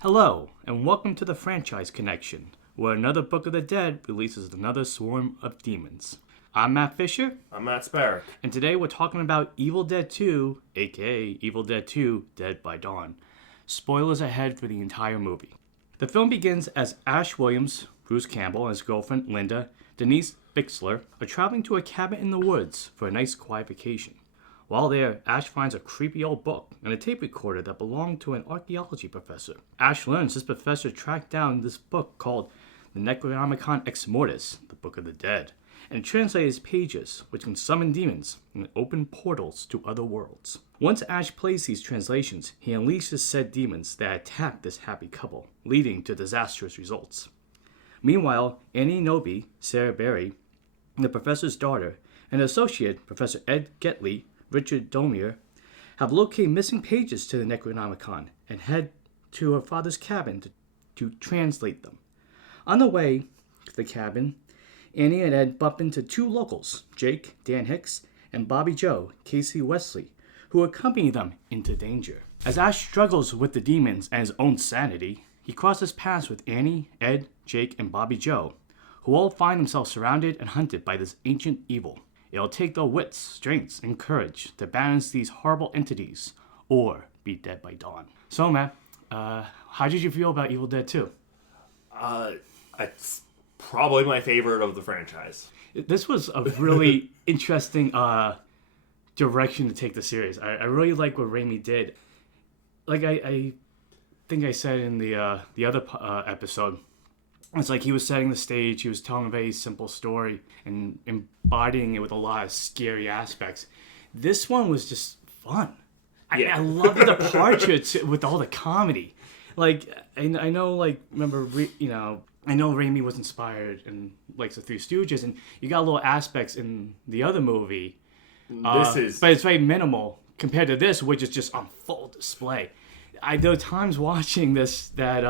Hello, and welcome to the Franchise Connection, where another Book of the Dead releases another swarm of demons. I'm Matt Fisher. I'm Matt Sparrow. And today we're talking about Evil Dead 2, aka Evil Dead 2, Dead by Dawn. Spoilers ahead for the entire movie. The film begins as Ash Williams, Bruce Campbell, and his girlfriend Linda, Denise Bixler, are traveling to a cabin in the woods for a nice quiet vacation. While there, Ash finds a creepy old book and a tape recorder that belonged to an archaeology professor. Ash learns this professor tracked down this book called the Necronomicon Ex Mortis, the Book of the Dead, and translated its pages, which can summon demons and open portals to other worlds. Once Ash plays these translations, he unleashes said demons that attack this happy couple, leading to disastrous results. Meanwhile, Annie Noby, Sarah Berry, the professor's daughter, and associate, Professor Ed Getley, Richard Domier, have located missing pages to the Necronomicon and head to her father's cabin to translate them. On the way to the cabin, Annie and Ed bump into two locals, Jake, Dan Hicks, and Bobby Joe, Casey Wesley, who accompany them into danger. As Ash struggles with the demons and his own sanity, he crosses paths with Annie, Ed, Jake, and Bobby Joe, who all find themselves surrounded and hunted by this ancient evil. It'll take their wits, strengths, and courage to balance these horrible entities, or be dead by dawn. So, Matt, how did you feel about Evil Dead 2? It's probably my favorite of the franchise. This was a really interesting direction to take the series. I really like what Raimi did. Like I think I said in the other episode, it's like he was setting the stage, he was telling a very simple story and embodying it with a lot of scary aspects. This one was just fun. Yeah. I love the departure with all the comedy. Like, I know, like, remember, I know Raimi was inspired and likes the Three Stooges, and you got little aspects in the other movie. But it's very minimal compared to this, which is just on full display. There are times watching this that,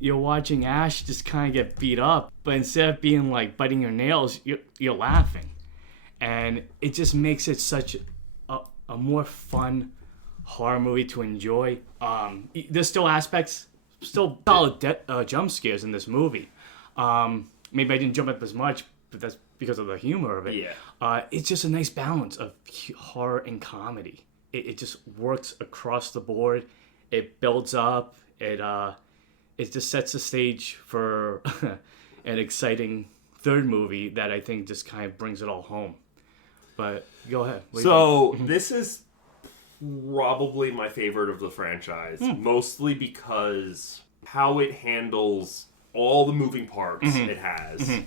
you're watching Ash just kind of get beat up, but instead of being like biting your nails, you're laughing. And it just makes it such a more fun horror movie to enjoy. There's still aspects, still solid jump scares in this movie. Maybe I didn't jump up as much, but that's because of the humor of it. Yeah. It's just a nice balance of horror and comedy. It just works across the board. It builds up. It just sets the stage for an exciting third movie that I think just kind of brings it all home. But go ahead. So this is probably my favorite of the franchise, mostly because how it handles all the moving parts it has. Mm-hmm.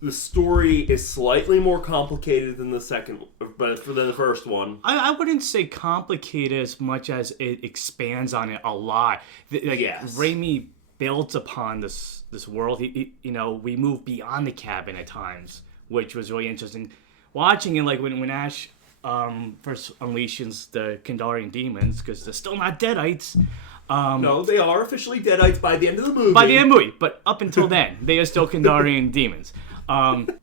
The story is slightly more complicated than the first one. I wouldn't say complicated as much as it expands on it a lot. Yes. Raimi builds upon this world. We move beyond the cabin at times, which was really interesting. Watching it, like when Ash first unleashes the Kandarian demons, because they're still not Deadites. No, they are officially Deadites by the end of the movie. By the end of the movie, but up until then, they are still Kandarian demons. But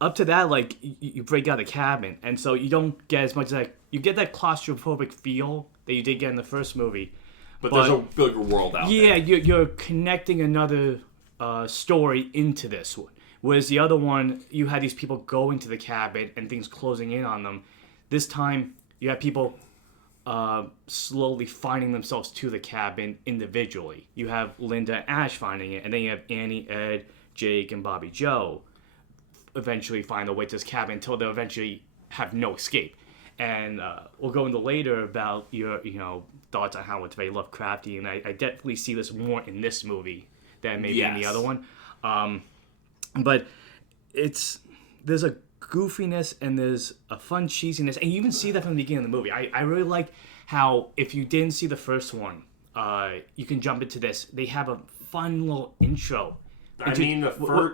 up to that, like, you break out the cabin, and so you don't get as much like you get that claustrophobic feel that you did get in the first movie. But there's a bigger world out there. Yeah, you're connecting another story into this one. Whereas the other one, you had these people go into the cabin and things closing in on them. This time, you have people slowly finding themselves to the cabin individually. You have Linda and Ash finding it, and then you have Annie, Ed, Jake, and Bobby Joe eventually find their way to this cabin until they eventually have no escape. And we'll go into later about your thoughts on how it's very Lovecrafty, and I definitely see this more in this movie than maybe in the other one. But there's a goofiness and there's a fun cheesiness, and you even see that from the beginning of the movie. I really like how if you didn't see the first one, you can jump into this. They have a fun little intro. I mean,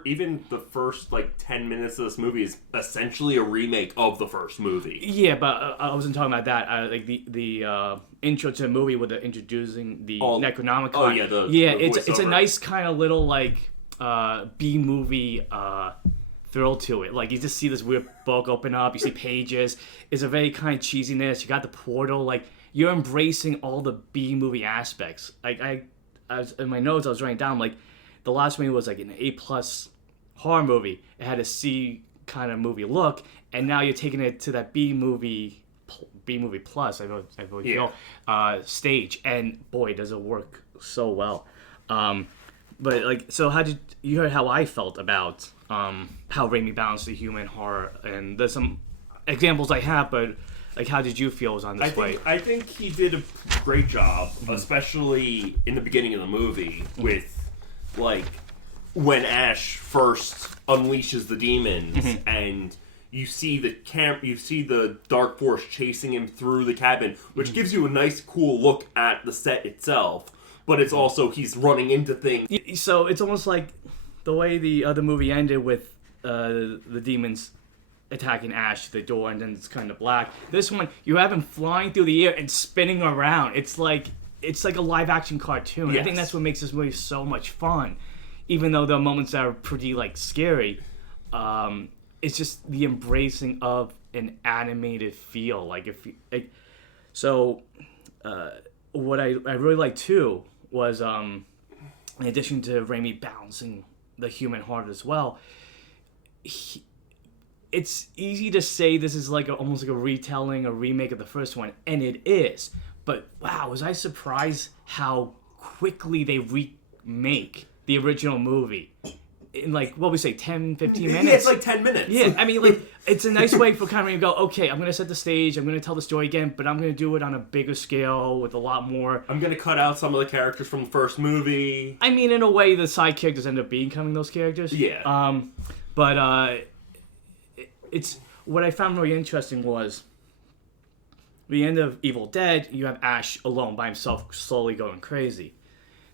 even the first 10 minutes of this movie is essentially a remake of the first movie. Yeah, but I wasn't talking about that. Like the intro to the movie with introducing the Necronomicon. Oh yeah, it's a nice kind of little B movie thrill to it. Like, you just see this weird book open up, you see pages. It's a very kind of cheesiness. You got the portal. Like, you're embracing all the B-movie aspects. Like, I was in my notes, I was writing down, like, the last movie was like an A+ horror movie. It had a C kind of movie look, and now you're taking it to that B-movie plus, I feel, stage. And boy, does it work so well. But like, so you heard how I felt about how Raimi balanced the human horror, and there's some examples I have, but like, how did you feel was on display? I think he did a great job, especially in the beginning of the movie, with like when Ash first unleashes the demons and you see the dark force chasing him through the cabin, which gives you a nice, cool look at the set itself. But it's also, he's running into things. So it's almost like the way the other movie ended with the demons attacking Ash to the door, and then it's kind of black. This one, you have him flying through the air and spinning around. It's like a live action cartoon. Yes. I think that's what makes this movie so much fun. Even though there are moments that are pretty like scary, it's just the embracing of an animated feel. What I really like too was, in addition to Raimi balancing the human heart as well, it's easy to say this is like almost like a retelling, a remake of the first one, and it is. But wow, was I surprised how quickly they remake the original movie. In like, what we say, 10, 15 minutes? Yeah, it's like 10 minutes. Yeah, I mean, like, it's a nice way for Cameron to go, okay, I'm going to set the stage, I'm going to tell the story again, but I'm going to do it on a bigger scale with a lot more. I'm going to cut out some of the characters from the first movie. I mean, in a way, the side characters end up becoming those characters. Yeah. It's what I found really interesting was the end of Evil Dead, you have Ash alone by himself slowly going crazy.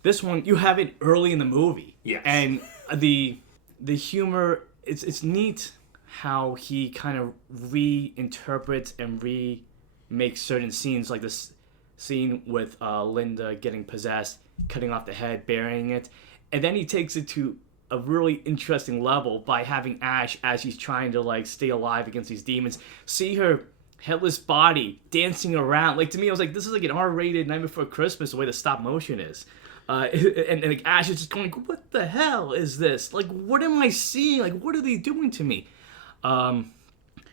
This one, you have it early in the movie. Yes. And the humor, it's neat how he kind of reinterprets and remakes certain scenes, like this scene with Linda getting possessed, cutting off the head, burying it. And then he takes it to a really interesting level by having Ash, as he's trying to like stay alive against these demons, see her headless body dancing around. Like, to me, I was like, this is like an R-rated Night Before Christmas, the way the stop motion is. And like, Ash is just going, what the hell is this? Like, what am I seeing? Like, what are they doing to me?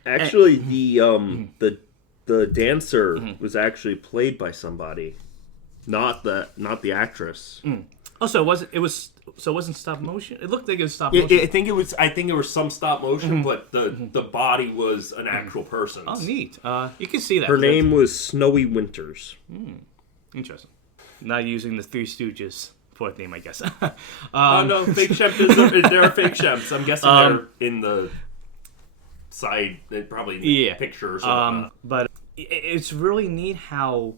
Actually, the dancer was actually played by somebody, not the actress. Oh, so it wasn't stop motion. It looked like it was stop motion. I think it was some stop motion, but the body was an actual person. Oh, neat. You can see that. Her name was Snowy Winters. Interesting. Not using the Three Stooges for a theme, I guess. No, fake Shemp. There are fake Shemps. I'm guessing they're in the side, probably in the picture or something. But it's really neat how,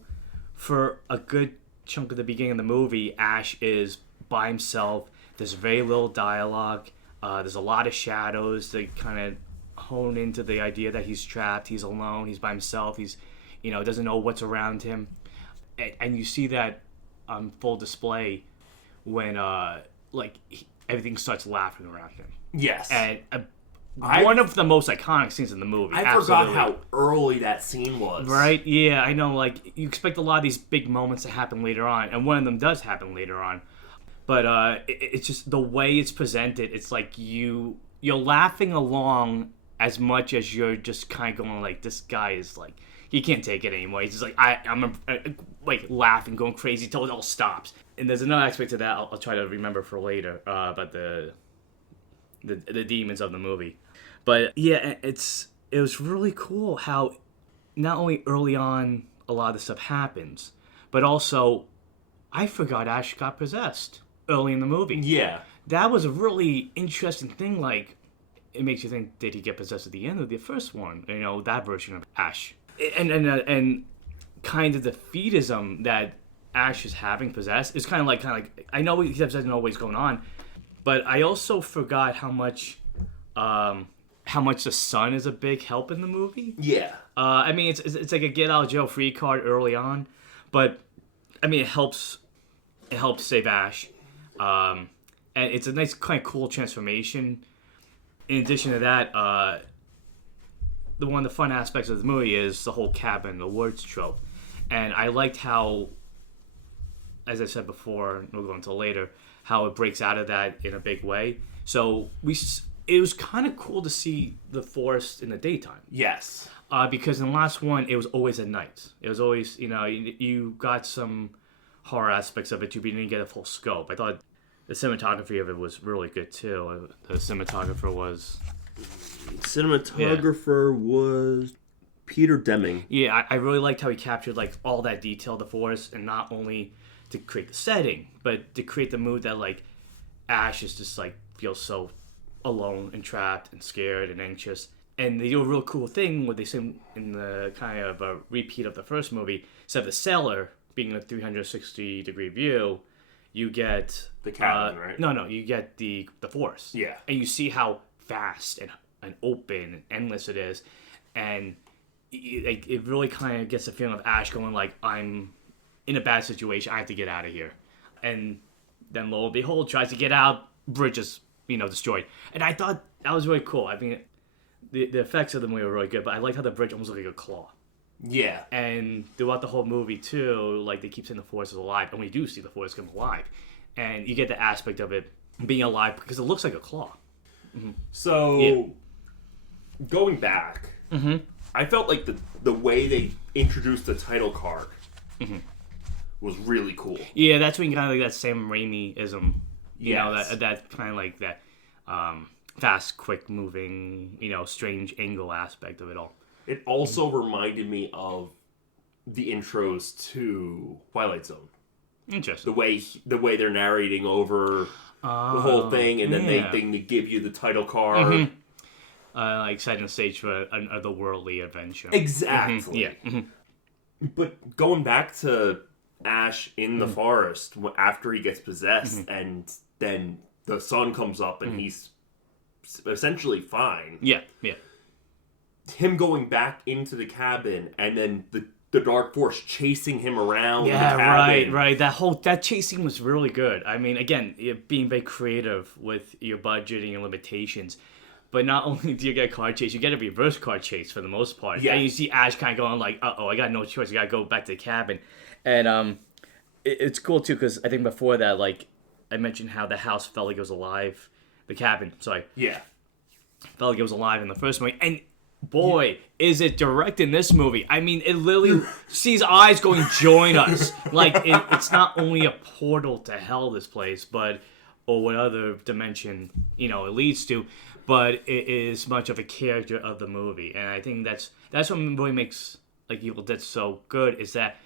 for a good chunk of the beginning of the movie, Ash is by himself. There's very little dialogue. There's a lot of shadows that kind of hone into the idea that he's trapped, he's alone, he's by himself, he's, doesn't know what's around him. And you see that on full display when everything starts laughing around him. Yes. And one of the most iconic scenes in the movie. I forgot how early that scene was. Right? Yeah, I know. Like, you expect a lot of these big moments to happen later on, and one of them does happen later on. But it's just the way it's presented. It's like you're laughing along as much as you're just kind of going like, this guy is like, he can't take it anymore. He's just like, I'm like laughing, going crazy until it all stops. And there's another aspect to that I'll try to remember for later about the demons of the movie. But yeah, it was really cool how not only early on a lot of this stuff happens, but also I forgot Ash got possessed early in the movie. Yeah. That was a really interesting thing. Like, it makes you think, did he get possessed at the end of the first one? That version of Ash. And kind of the fetism that Ash is having possessed is kind of like I know he doesn't know what's going on, but I also forgot how much the son is a big help in the movie. Yeah. I mean, it's like a get out of jail free card early on, but I mean, it helps save Ash, and it's a nice kind of cool transformation. in addition to that, one of the fun aspects of the movie is the whole cabin, the words trope. And I liked how, as I said before, and we'll go into later, how it breaks out of that in a big way. So it was kind of cool to see the forest in the daytime. Yes. Because in the last one, it was always at night. It was always, you got some horror aspects of it too, but you didn't get a full scope. I thought the cinematography of it was really good too. The cinematographer was... was Peter Deming. Yeah, I really liked how he captured like all that detail of the forest, and not only to create the setting, but to create the mood that like Ash is just like feels so alone and trapped and scared and anxious. And they do a real cool thing where they say in the kind of a repeat of the first movie, instead of the cellar being a 360 degree view, you get the cabin, right? No, you get the forest. Yeah, and you see how fast and open and endless it is, and it really kind of gets the feeling of Ash going like, I'm in a bad situation, I have to get out of here. And then lo and behold, tries to get out, bridge is destroyed. And I thought that was really cool. I mean, the effects of the movie were really good, but I liked how the bridge almost looked like a claw. Yeah. And throughout the whole movie too, like they keep saying the forest is alive, and we do see the forest come alive, and you get the aspect of it being alive because it looks like a claw. Mm-hmm. So going back, I felt like the way they introduced the title card was really cool. Yeah, that's when you kind of like that Sam Raimi-ism. You know, Yes. that kind of like that fast, quick moving, strange angle aspect of it all. It also reminded me of the intros to Twilight Zone. Interesting. The way they're narrating over the whole thing, and then they give you the title card. Like setting the stage for an otherworldly adventure. Exactly. Yeah. But going back to Ash in the forest after he gets possessed, and then the sun comes up and he's essentially fine. Yeah. Him going back into the cabin, and then the dark force chasing him around the cabin. Right. That chase scene was really good. I mean, again, you're being very creative with your budgeting and limitations. But not only do you get a car chase, you get a reverse car chase for the most part. Yeah. And you see Ash kind of going like, uh-oh, I got no choice. I got to go back to the cabin. And it's cool, too, because I think before that, like, I mentioned how the house felt like it was alive. The cabin, sorry. Yeah. Felt like it was alive in the first movie. And boy, is it direct in this movie. I mean, it literally sees eyes going, join us. Like, it's not only a portal to hell, this place, or what other dimension, it leads to, but it is much of a character of the movie. And I think that's what really makes like Evil Dead so good, is that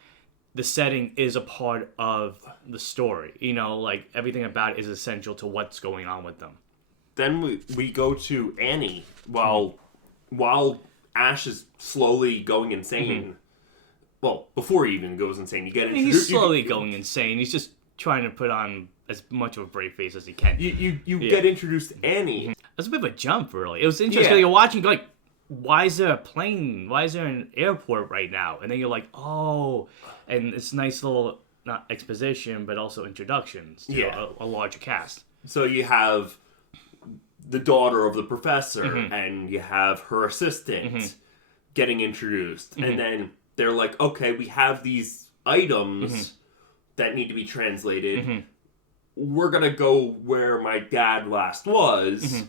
the setting is a part of the story. Like everything about it is essential to what's going on with them. Then we go to Annie while Ash is slowly going insane. Well, before he even goes insane, you get introduced. He's slowly going insane. He's just trying to put on as much of a brave face as he can. You get introduced to Annie. That's a bit of a jump, really. It was interesting. You're watching, you're like, why is there a plane? Why is there an airport right now? And then you're like, oh. And it's nice little, not exposition, but also introductions to a larger cast. So you have the daughter of the professor, and you have her assistant getting introduced. And then they're like, okay, we have these items that need to be translated. We're going to go where my dad last was.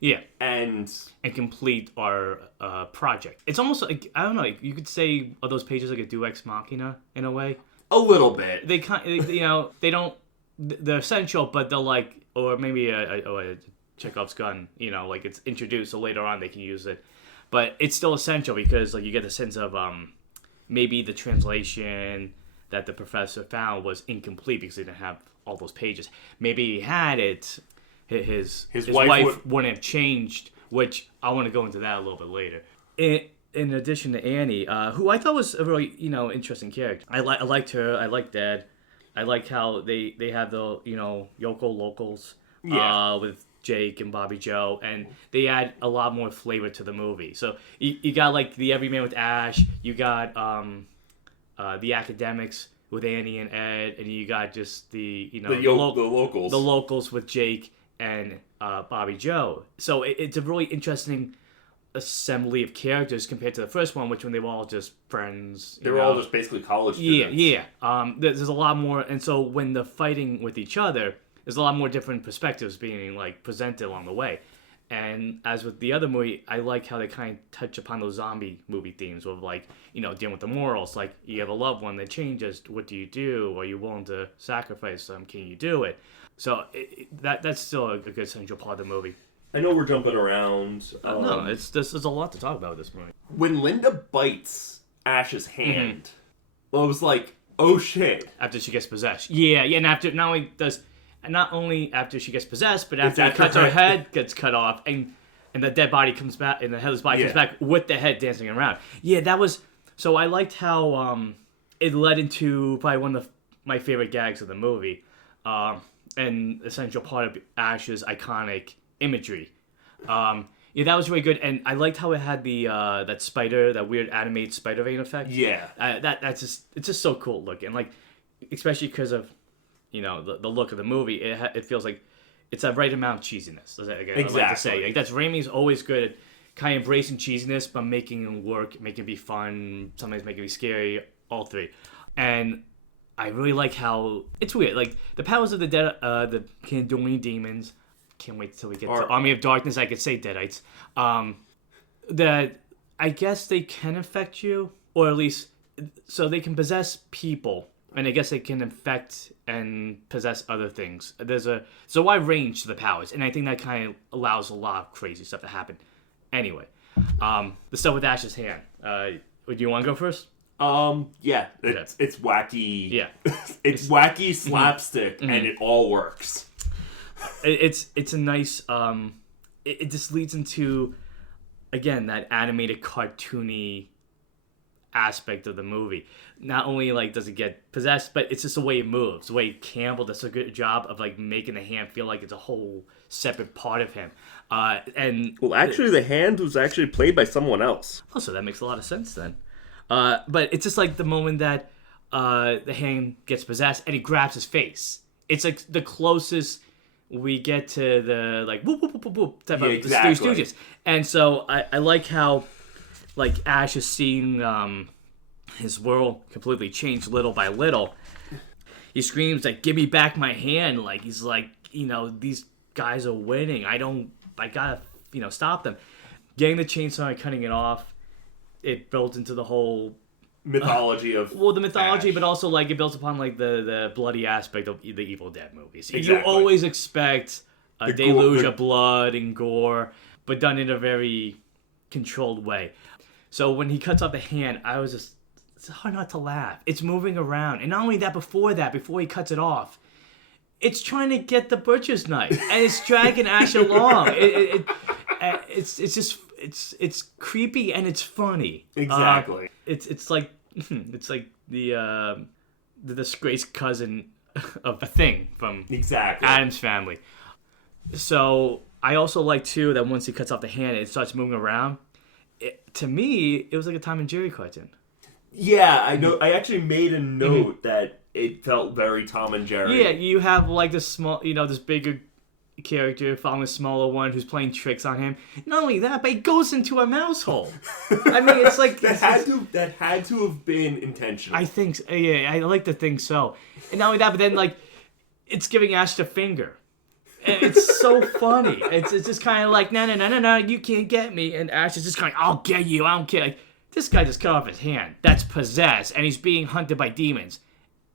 Yeah. And complete our project. It's almost like, I don't know, you could say, are those pages like a Deus Ex Machina in a way? A little bit. They they don't, they're essential, but they're like, or maybe a Chekhov's gun, like it's introduced, so later on they can use it. But it's still essential because like you get the sense of maybe the translation that the professor found was incomplete because he didn't have all those pages. Maybe he had it, his wife wouldn't have changed, which I want to go into that a little bit later. In addition to Annie, who I thought was a really interesting character. I liked her. I liked Dad. I like how they have the Yoko locals with Jake and Bobby Joe, and they add a lot more flavor to the movie. So you got like the everyman with Ash, you got the academics with Annie and Ed, and you got just the the locals with Jake and Bobby Joe. So it's a really interesting assembly of characters compared to the first one, which when they were all just friends. They were all just basically college students. Yeah. There's a lot more, and so when they're fighting with each other, there's a lot more different perspectives being like presented along the way. And as with the other movie, I like how they kind of touch upon those zombie movie themes of like, dealing with the morals. Like, you have a loved one that changes. What do you do? Are you willing to sacrifice them? Can you do it? So that's still a good central part of the movie. I know we're jumping around. No, there's a lot to talk about with this movie. When Linda bites Ash's hand, I was like, oh shit. After she gets possessed. Yeah, and after not only after she gets possessed, but after her head gets cut off, and the dead body comes back, and the headless body comes back with the head dancing around. Yeah, that was... So I liked how it led into probably one of my favorite gags of the movie, and essential part of Ash's iconic imagery. That was really good, and I liked how it had the that spider, that weird animated spider vein effect. Yeah, it's just so cool looking, like especially because of the look of the movie. It feels like it's a right amount of cheesiness. Exactly. I like to say, like, that's Raimi's always good at kind of embracing cheesiness, but making it work, making it be fun, sometimes making it be scary. All three, and I really like how it's weird. Like the powers of the dead, the Kandorian demons. Can't wait till we get to Army of Darkness. I could say Deadites. That I guess they can affect you, or at least so they can possess people, and I guess they can infect and possess other things. There's a wide range to the powers, and I think that kind of allows a lot of crazy stuff to happen. Anyway, the stuff with Ash's hand. Do you want to go first? Yeah, it's wacky. Yeah, it's wacky slapstick, and it all works. It's a nice. It just leads into, again, that animated cartoony aspect of the movie. Not only like does it get possessed, but it's just the way it moves. The way Campbell does a good job of like making the hand feel like it's a whole separate part of him. Actually, the hand was actually played by someone else. Oh, so that makes a lot of sense then. But it's just like the moment that the hand gets possessed and he grabs his face. It's like the closest we get to the like whoop whoop whoop whoop whoop type of the Three Stooges. And so I like how like Ash is seeing his world completely change little by little. He screams like, "Give me back my hand!" Like he's like, these guys are winning. I gotta stop them. Getting the chainsaw and cutting it off, it built into the whole mythology of the mythology, Ash. But also like it builds upon like the bloody aspect of the Evil Dead movies. Exactly. You always expect a deluge of blood and gore, but done in a very controlled way. So when he cuts off the hand, it's hard not to laugh. It's moving around, and not only that, before he cuts it off, it's trying to get the butcher's knife, and it's dragging Ash along. It's creepy and it's funny. Exactly. It's like the disgraced cousin of a Thing from Addams Family. So I also like too that once he cuts off the hand, it starts moving around. To me, it was like a Tom and Jerry cartoon. Yeah, I know. I actually made a note that it felt very Tom and Jerry. Yeah, you have like this small, this bigger character following a smaller one who's playing tricks on him. Not only that, but he goes into a mouse hole. I mean, it's like that had to have been intentional. I think, yeah, I like to think so. And not only that, but then like it's giving Ash the finger. And it's so funny. It's just kind of like, no, you can't get me. And Ash is just kind of, I'll get you, I don't care. Like, this guy just cut off his hand. That's possessed, and he's being hunted by demons.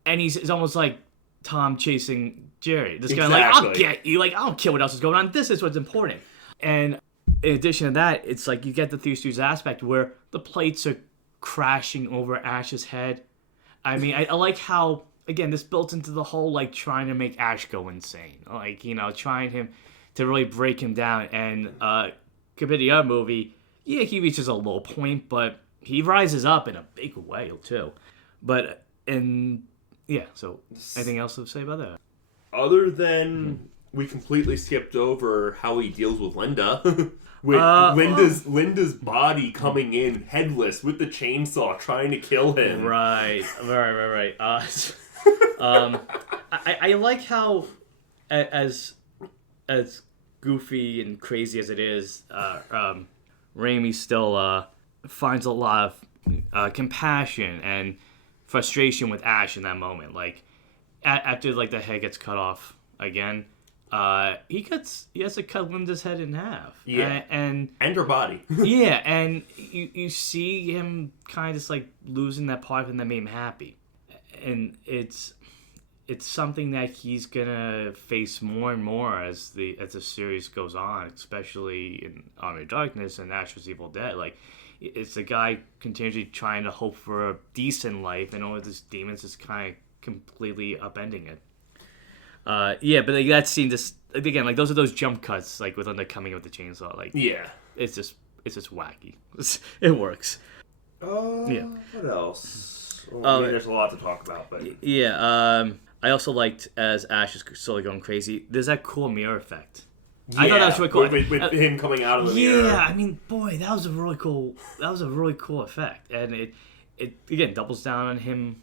And it's almost like Tom chasing Jerry. This guy like, I'll get you. Like, I don't care what else is going on. This is what's important. And in addition to that, it's like you get the Three Stooges aspect where the plates are crashing over Ash's head. I mean, I like how, again, this built into the whole, like, trying to make Ash go insane. Like, trying him to really break him down. And compared to the other movie, yeah, he reaches a low point, but he rises up in a big way, too. But, so anything else to say about that? Other than we completely skipped over how he deals with Linda. With Linda's body coming in headless with the chainsaw trying to kill him. Right. I like how as as goofy and crazy as it is, Raimi still finds a lot of compassion and frustration with Ash in that moment. Like after like the head gets cut off again, he has to cut Linda's head in half. Yeah, and her body. yeah, and you see him kind of just like losing that part of him that made him happy, and it's something that he's gonna face more and more as the series goes on, especially in Army of Darkness and Ash vs. Evil Dead. Like, it's a guy continually trying to hope for a decent life, and all of these demons just kind of completely upending it. Yeah, but like that scene, just again, like those are those jump cuts, like with Linda coming with the chainsaw. Like, yeah, it's just wacky. It works. Yeah. What else? Well, there's a lot to talk about, but yeah. I also liked, as Ash is slowly going crazy, there's that cool mirror effect. Yeah, I thought that was really cool. With him coming out of the mirror. Yeah, I mean, boy, that was a really cool effect. And it again doubles down on him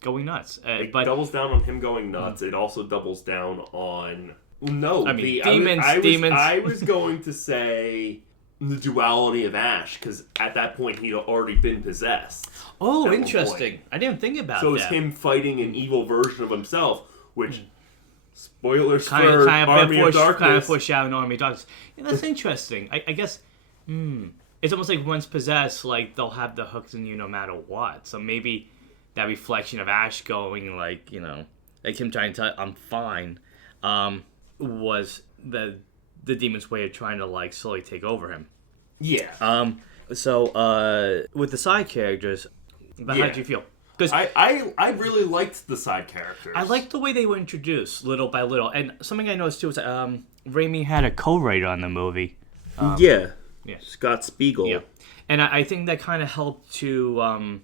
going nuts. It doubles down on him going nuts. It also doubles down on... No, I mean, demons. I was going to say the duality of Ash, because at that point he'd already been possessed. Oh, interesting. I didn't think about that. So it's him fighting an evil version of himself, which, spoilers for Army of Darkness. Kind of foreshadowing Army of Darkness. Yeah, that's interesting. I guess, it's almost like once possessed, like, they'll have the hooks in you no matter what. So maybe that reflection of Ash going, like, you know, like him trying to tell, I'm fine, was the demon's way of trying to, like, slowly take over him. Yeah. So, with the side characters, how did you feel? Because I really liked the side characters. I liked the way they were introduced little by little. And something I noticed, too, was Raimi had a co-writer on the movie. Yeah. Scott Spiegel. Yeah. And I think that kind of helped to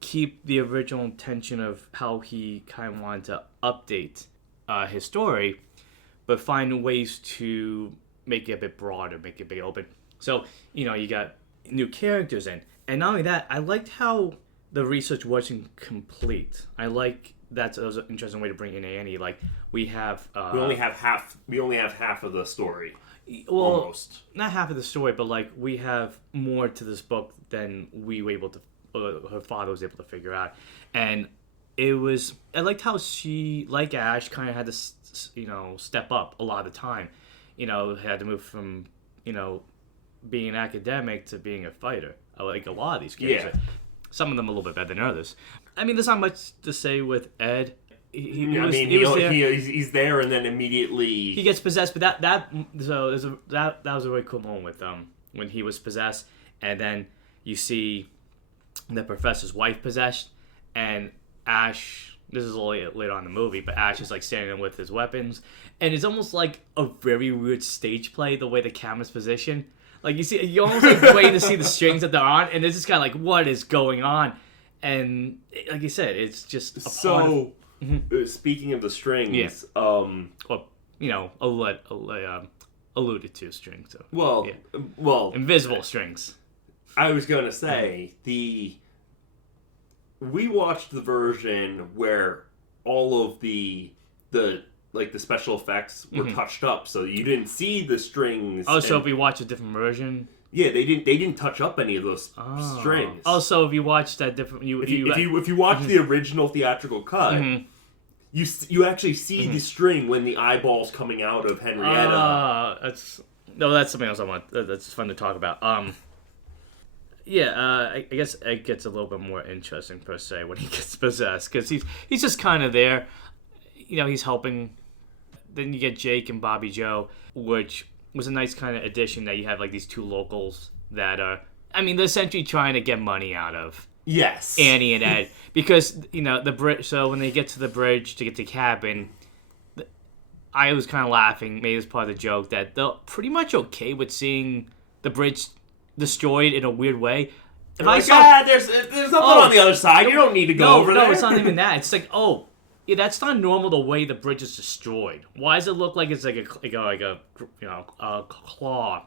keep the original intention of how he kind of wanted to update his story, but find ways to make it a bit broader, make it a bit open. So, you know, you got new characters in. And not only that, I liked how the research wasn't complete. I like that was an interesting way to bring in Annie. Like, we have... we only have half of the story. Well, almost. Not half of the story, but, like, we have more to this book than we were able to... her father was able to figure out. And it was... I liked how she, like Ash, kind of had to, you know, step up a lot of the time. You know, had to move from, you know, being an academic to being a fighter. Like a lot of these characters. Yeah. Some of them a little bit better than others. I mean, there's not much to say with Ed. He was there. He's there, and then immediately he gets possessed. But that was a really cool moment with when he was possessed, and then you see the professor's wife possessed, and Ash. This is a little later on in the movie, but Ash is like standing there with his weapons, and it's almost like a very weird stage play the way the camera's positioned. Like, you almost like waiting to see the strings that they're on, and it's just kind of like, what is going on? And like you said, it's just a part of... Speaking of the strings, well, you know, alluded to strings. So, well, invisible strings. I was gonna say we watched the version where all of the special effects were touched up, so you didn't see the strings. Oh, so if we watch a different version, yeah, they didn't touch up any of those strings. Oh, so if you watch that different, if you watch the original theatrical cut, you actually see the string when the eyeball's coming out of Henrietta. That's something else I want. That's fun to talk about. I guess it gets a little bit more interesting per se when he gets possessed, because he's just kind of there. You know, he's helping. Then you get Jake and Bobby Joe, which was a nice kind of addition that you have like these two locals that are, I mean, they're essentially trying to get money out of Annie and Ed, because, you know, the bridge. So when they get to the bridge to get to the cabin, I was kind of laughing, maybe as part of the joke, that they're pretty much okay with seeing the bridge destroyed in a weird way. If I saw, there's nothing on the other side. You don't need to go over there. No, it's not even that. It's like, yeah, that's not normal the way the bridge is destroyed. Why does it look like it's like a claw,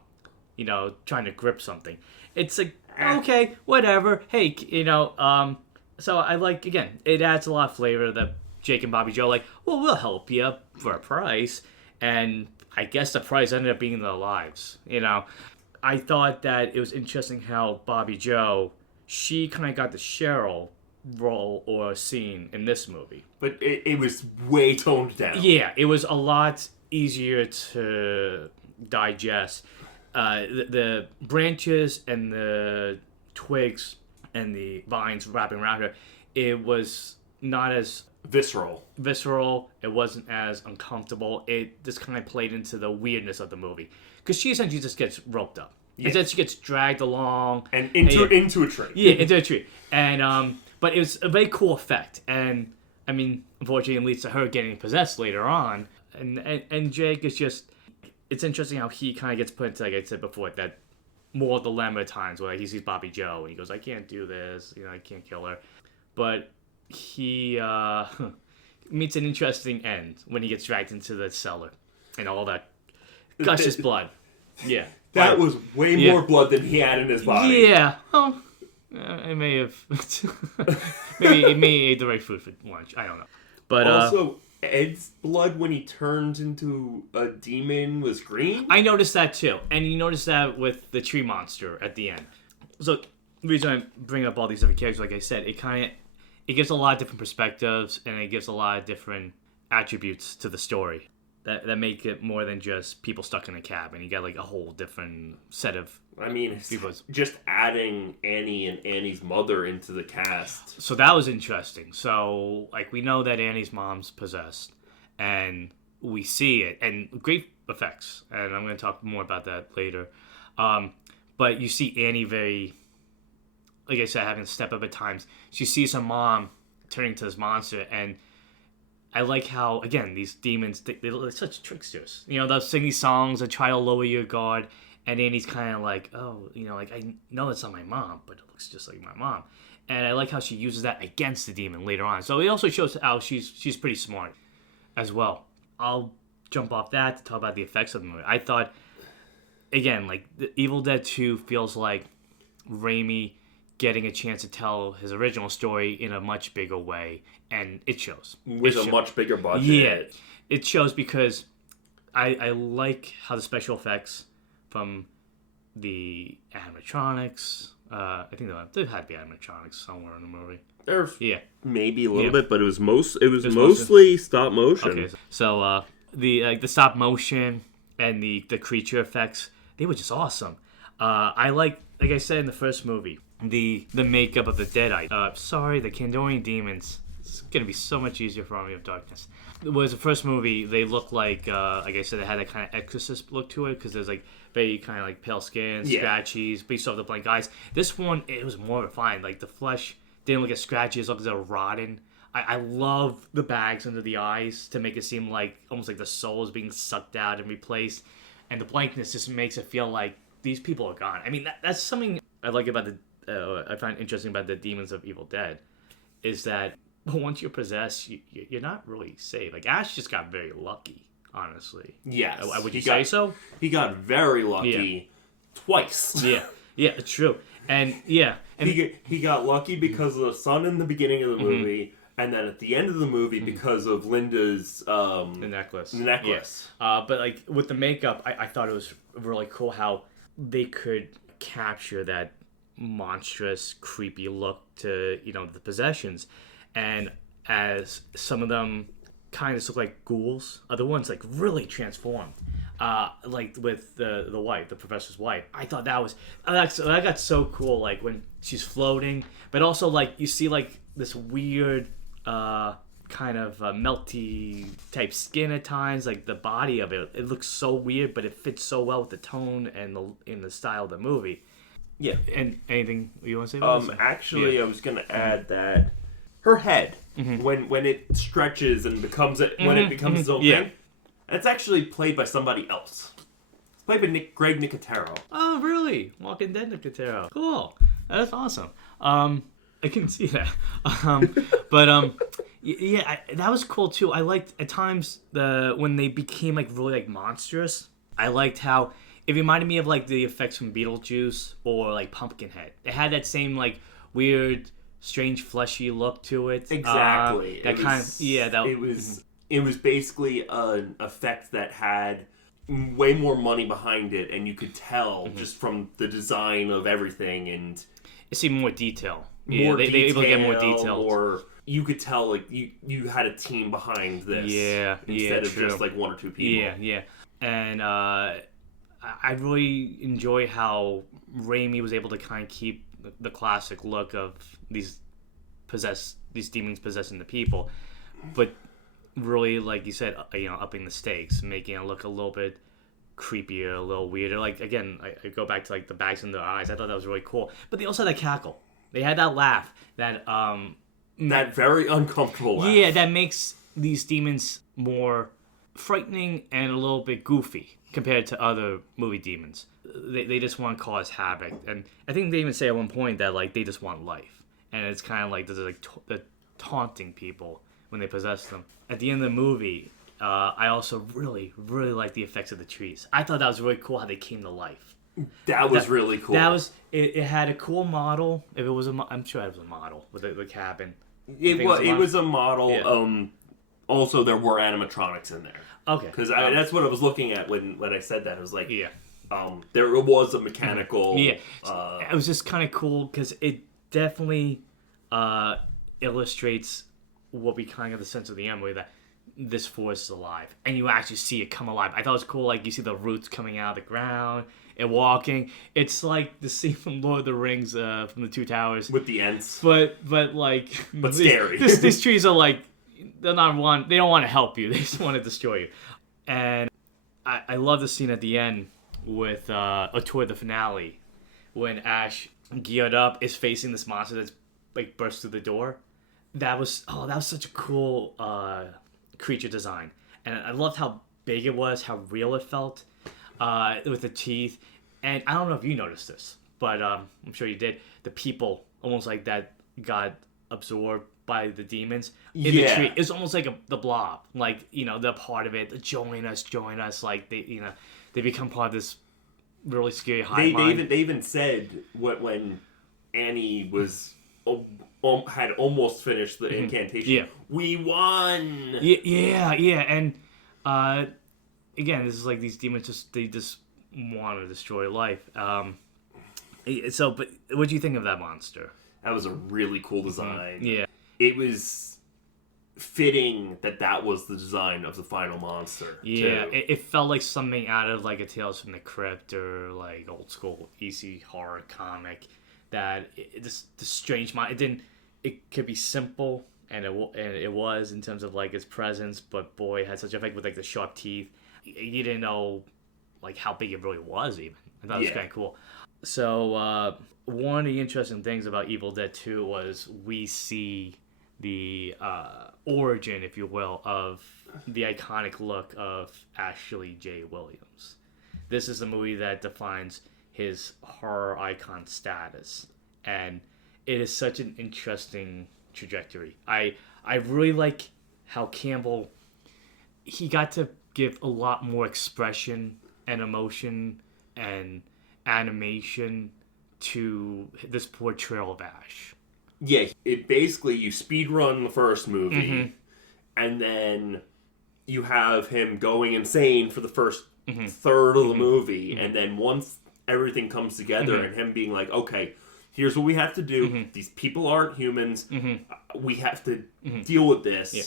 you know, trying to grip something? It's like, okay, whatever. Hey, you know, so I like, again, it adds a lot of flavor that Jake and Bobby Joe like, well, we'll help you for a price. And I guess the price ended up being their lives. You know, I thought that it was interesting how Bobby Joe, she kind of got the Cheryl role or scene in this movie. But it was way toned down. Yeah, it was a lot easier to digest. The branches and the twigs and the vines wrapping around her, it was not as Visceral. It wasn't as uncomfortable. It just kind of played into the weirdness of the movie. Because she essentially just gets roped up. Yeah. And then she gets dragged along. And into a tree. Yeah, into a tree. And, but it was a very cool effect. And, I mean, unfortunately, it leads to her getting possessed later on. And Jake is just... It's interesting how he kind of gets put into, like I said before, that more dilemma times where he sees Bobby Joe and he goes, I can't do this. You know, I can't kill her. But he meets an interesting end when he gets dragged into the cellar and all that gushes blood. Yeah. That was way more blood than he had in his body. Yeah. Well, I may have... maybe it may eat the right food for lunch. I don't know. But also, Ed's blood when he turns into a demon was green? I noticed that too. And you noticed that with the tree monster at the end. So the reason I bring up all these different characters, like I said, it gives a lot of different perspectives and it gives a lot of different attributes to the story that make it more than just people stuck in a cabin. You got like a whole different set of... I mean, it's just adding Annie and Annie's mother into the cast. So that was interesting. So, like, we know that Annie's mom's possessed, and we see it, and great effects, and I'm going to talk more about that later. But you see Annie very, like I said, having to step up at times. She sees her mom turning to this monster, and I like how, again, these demons, they're such tricksters. You know, they'll sing these songs and try to lower your guard. And Annie's kind of like, oh, you know, like, I know it's not my mom, but it looks just like my mom. And I like how she uses that against the demon later on. So it also shows how she's pretty smart as well. I'll jump off that to talk about the effects of the movie. I thought, again, like, the Evil Dead 2 feels like Raimi getting a chance to tell his original story in a much bigger way. And it shows. With a much bigger budget. Yeah, it shows because I like how the special effects... from the animatronics. I think there had to be animatronics somewhere in the movie. There's maybe a little bit, but it was mostly stop motion. Okay, so the stop motion and the creature effects, they were just awesome. I like I said in the first movie, the makeup of the Deadite. The Kandorian demons. It's gonna be so much easier for Army of Darkness. Whereas the first movie, they look like I said, they had that kind of exorcist look to it because there's like very kind of like pale skin, scratchies, but you still have the blank eyes. This one, it was more refined. Like the flesh didn't look as scratchy, it looked as though rotten. I love the bags under the eyes to make it seem like almost like the soul is being sucked out and replaced, and the blankness just makes it feel like these people are gone. I mean, that's something I like about I find interesting about the demons of Evil Dead, is that once you're possessed, you're not really safe. Like, Ash just got very lucky, honestly. Yes. Would you say so? He got very lucky twice. Yeah, it's true. And, he got lucky because of the sun in the beginning of the movie, and then at the end of the movie because of Linda's... the necklace. Yeah. But, like, with the makeup, I thought it was really cool how they could capture that monstrous, creepy look to, the possessions. And as some of them kind of look like ghouls, other ones like really transformed. Like with the wife, the professor's wife. I thought that got so cool. Like when she's floating, but also like you see like this weird kind of melty type skin at times. Like the body of it looks so weird, but it fits so well with the tone and in the style of the movie. Yeah. And anything you want to say about this? Actually, I was going to add that her head, when it stretches and becomes when it becomes its own thing, it's actually played by somebody else. It's played by Greg Nicotero. Oh, really? Walking Dead Nicotero. Cool. That's awesome. I can see that. That was cool too. I liked at times when they became like really like monstrous. I liked how it reminded me of like the effects from Beetlejuice or like Pumpkinhead. It had that same like weird, strange, fleshy look to it. Exactly. It was basically an effect that had way more money behind it, and you could tell just from the design of everything and It seemed more detail. more They detail, able to get more detail. or you could tell like you had a team behind this, instead of true. just like one or two people. Yeah. And I really enjoy how Raimi was able to kind of keep the classic look of these demons possessing the people, but really, like you said, upping the stakes, making it look a little bit creepier, a little weirder. Like, again, I go back to like the bags in their eyes. I thought that was really cool. But they also had that cackle. They had that laugh that That very uncomfortable laugh. yeah, that makes these demons more frightening and a little bit goofy compared to other movie demons. They just want to cause havoc, and I think they even say at one point that like they just want life, and it's kind of like this is like the taunting people when they possess them. At the end of the movie, I also really like the effects of the trees. I thought that was really cool how they came to life. That was really cool. That was it had a cool model. If it was I'm sure it was a model with the cabin. It was a model. Yeah. Also, there were animatronics in there. Okay. Because that's what I was looking at when I said that. I was like, Yeah. There was a mechanical. Yeah. It was just kind of cool because it definitely illustrates what we kind of get the sense of the movie that this forest is alive, and you actually see it come alive. I thought it was cool. Like you see the roots coming out of the ground and walking. It's like the scene from Lord of the Rings, from the Two Towers, with the Ents. but like, But scary. These trees are like they don't want to help you. They just want to destroy you. And I love the scene at the end with or toward the finale when Ash geared up is facing this monster that's like burst through the door. That was such a cool creature design, and I loved how big it was, how real it felt with the teeth. And I don't know if you noticed this, but I'm sure you did. The people almost like that got absorbed by the demons in the tree. It's almost like the blob, like they're part of it. Join us. Like they become part of this really scary hive mind. They even said when Annie was had almost finished the incantation. Yeah. We won. Yeah, and again, this is like these demons just want to destroy life. So, but what do you think of that monster? That was a really cool design. Yeah, it was fitting that was the design of the final monster. Yeah, too. it felt like something out of like a Tales from the Crypt or like old school EC horror comic. That the strange mind. It could be simple, and it was in terms of like its presence, but boy, it had such effect with like the sharp teeth. You didn't know like how big it really was. Even I thought it was kind of cool. So one of the interesting things about Evil Dead 2 was we see the origin, if you will, of the iconic look of Ashley J. Williams. This is the movie that defines his horror icon status, and it is such an interesting trajectory. I really like how Campbell, he got to give a lot more expression and emotion and animation to this portrayal of Ash. Yeah, it basically you speed run the first movie, and then you have him going insane for the first third of the movie, and then once everything comes together and him being like, okay, here's what we have to do. These people aren't humans. We have to deal with this. Yeah.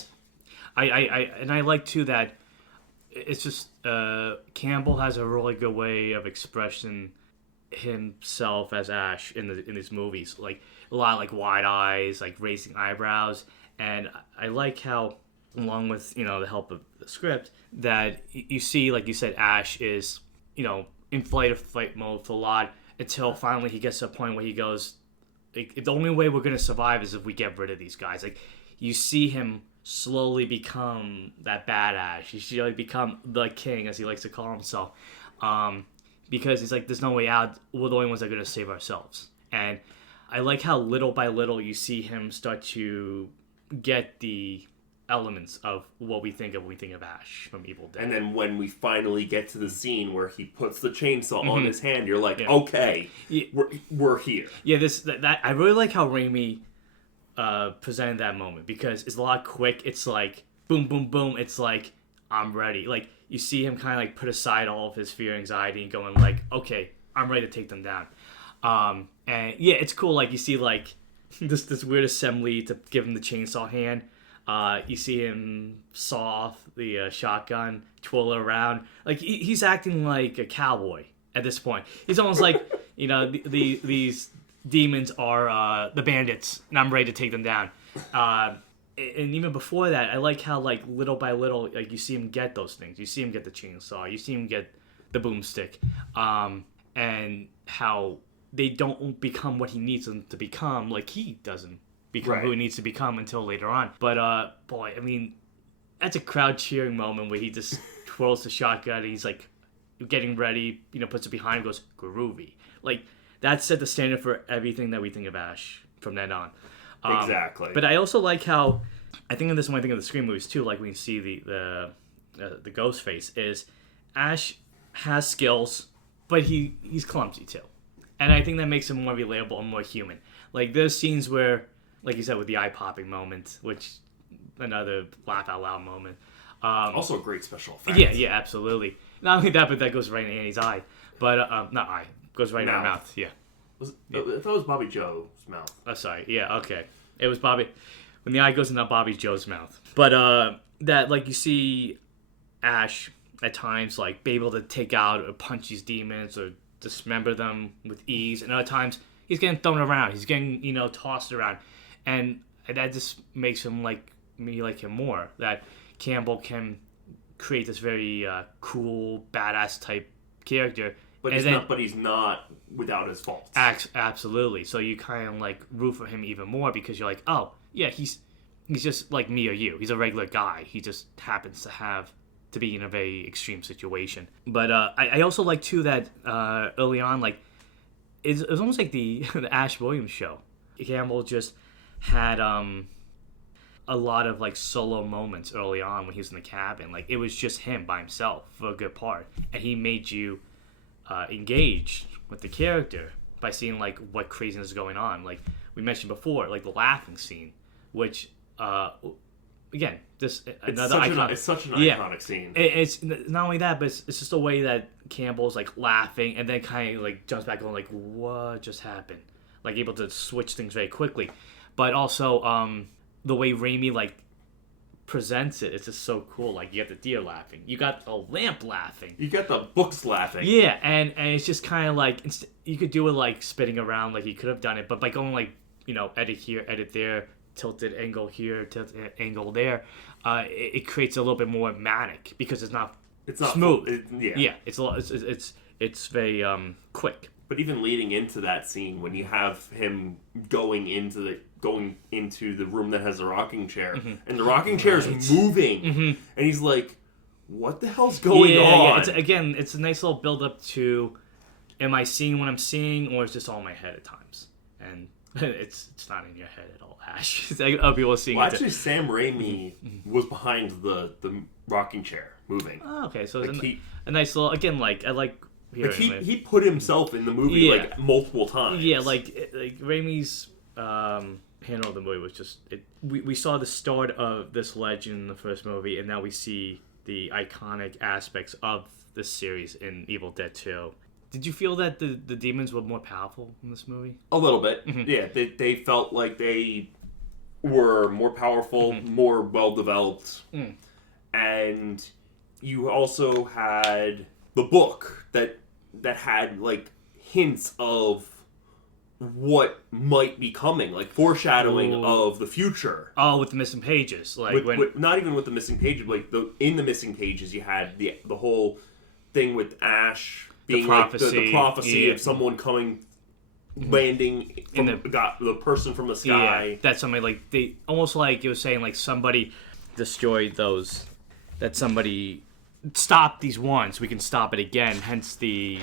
I like too that it's just Campbell has a really good way of expressing himself as Ash in these movies. Like a lot of like wide eyes, like raising eyebrows, and I like how, along with the help of the script, that you see, like you said, Ash is in fight or flight mode for a lot until finally he gets to a point where he goes, like, the only way we're going to survive is if we get rid of these guys. Like, you see him slowly become that badass. He slowly become the king, as he likes to call himself. Because he's like, there's no way out. We're the only ones that are going to save ourselves. And I like how little by little you see him start to get the elements of what we think of when we think of Ash from Evil Dead. And then when we finally get to the scene where he puts the chainsaw on his hand, you're like, okay, we're here. Yeah, that I really like how Raimi presented that moment, because it's a lot quick. It's like boom, boom, boom. It's like, I'm ready. Like you see him kind of like put aside all of his fear, anxiety, and going like, okay, I'm ready to take them down. And yeah, it's cool. Like you see like this weird assembly to give him the chainsaw hand. You see him saw off the shotgun, twirl it around. Like he's acting like a cowboy at this point. He's almost like, you know, these demons are the bandits, and I'm ready to take them down. And even before that, I like how like little by little, like you see him get those things. You see him get the chainsaw. You see him get the boomstick, and how they don't become what he needs them to become. Like he doesn't become who he needs to become until later on. But boy, I mean, that's a crowd cheering moment where he just twirls the shotgun and he's like getting ready. You know, puts it behind him, goes groovy. Like that set the standard for everything that we think of Ash from then on. Exactly. But I also like how, I think of this when I think of the Scream movies too, like when you see the ghost face, is Ash has skills, but he's clumsy too. And I think that makes him more relatable and more human. Like there's scenes where, like you said, with the eye-popping moment, which another laugh out loud moment. Also a great special effect. Yeah, absolutely. Not only that, but that goes right in Annie's eye. But, not eye. Goes right in her mouth, yeah. I thought it was Bobby Joe's mouth. Oh, sorry. Yeah, okay. It was Bobby. When the eye goes into Bobby Joe's mouth. But that, like, you see Ash at times, like, be able to take out or punch these demons or dismember them with ease. And other times, he's getting thrown around. He's getting, you know, tossed around. And that just makes him like me like him more. That Campbell can create this very cool, badass type character. But he's not without his faults. Absolutely. So you kind of like root for him even more because you're like, oh yeah, he's just like me or you. He's a regular guy. He just happens to be in a very extreme situation. But I also like too that early on, like it was almost like the Ash Williams show. Campbell just had a lot of like solo moments early on when he was in the cabin. Like it was just him by himself for a good part, and he made you engaged with the character by seeing like what craziness is going on. Like we mentioned before, like the laughing scene, which again, another icon. It's such an iconic scene. It's not only that, but it's just the way that Campbell's like laughing and then kind of like jumps back on like what just happened, like able to switch things very quickly. But also the way Raimi like presents it, it's just so cool. Like you got the deer laughing, you got a lamp laughing, you got the books laughing. Yeah, and it's just kind of like you could do it like spinning around, like he could have done it, but by going like, you know, edit here, edit there, tilted angle here, tilted angle there, it creates a little bit more manic because it's not smooth. It's very quick. But even leading into that scene, when you have him going into the room that has the rocking chair, and the rocking chair is moving, and he's like, "What the hell's going on?" Yeah, it's a nice little build up to, am I seeing what I'm seeing, or is this all in my head at times? And it's not in your head at all, Ash. Other people are seeing it. Actually, Sam Raimi was behind the rocking chair moving. Oh, okay, so it's a nice little, again, like I like. Like he put himself in the movie like multiple times. Yeah, like Raimi's handle of the movie was just we saw the start of this legend in the first movie, and now we see the iconic aspects of this series in Evil Dead 2. Did you feel that the demons were more powerful in this movie? A little bit. Yeah, they felt like they were more powerful, more well developed, and you also had the book that had like hints of what might be coming, like foreshadowing of the future. Oh, with the missing pages, like not even with the missing pages, like in the missing pages, you had the whole thing with Ash being the prophecy of someone coming, landing from the person from the sky. Yeah, that somebody like they almost like it was saying like somebody destroyed those, that somebody stop these ones, we can stop it again. Hence the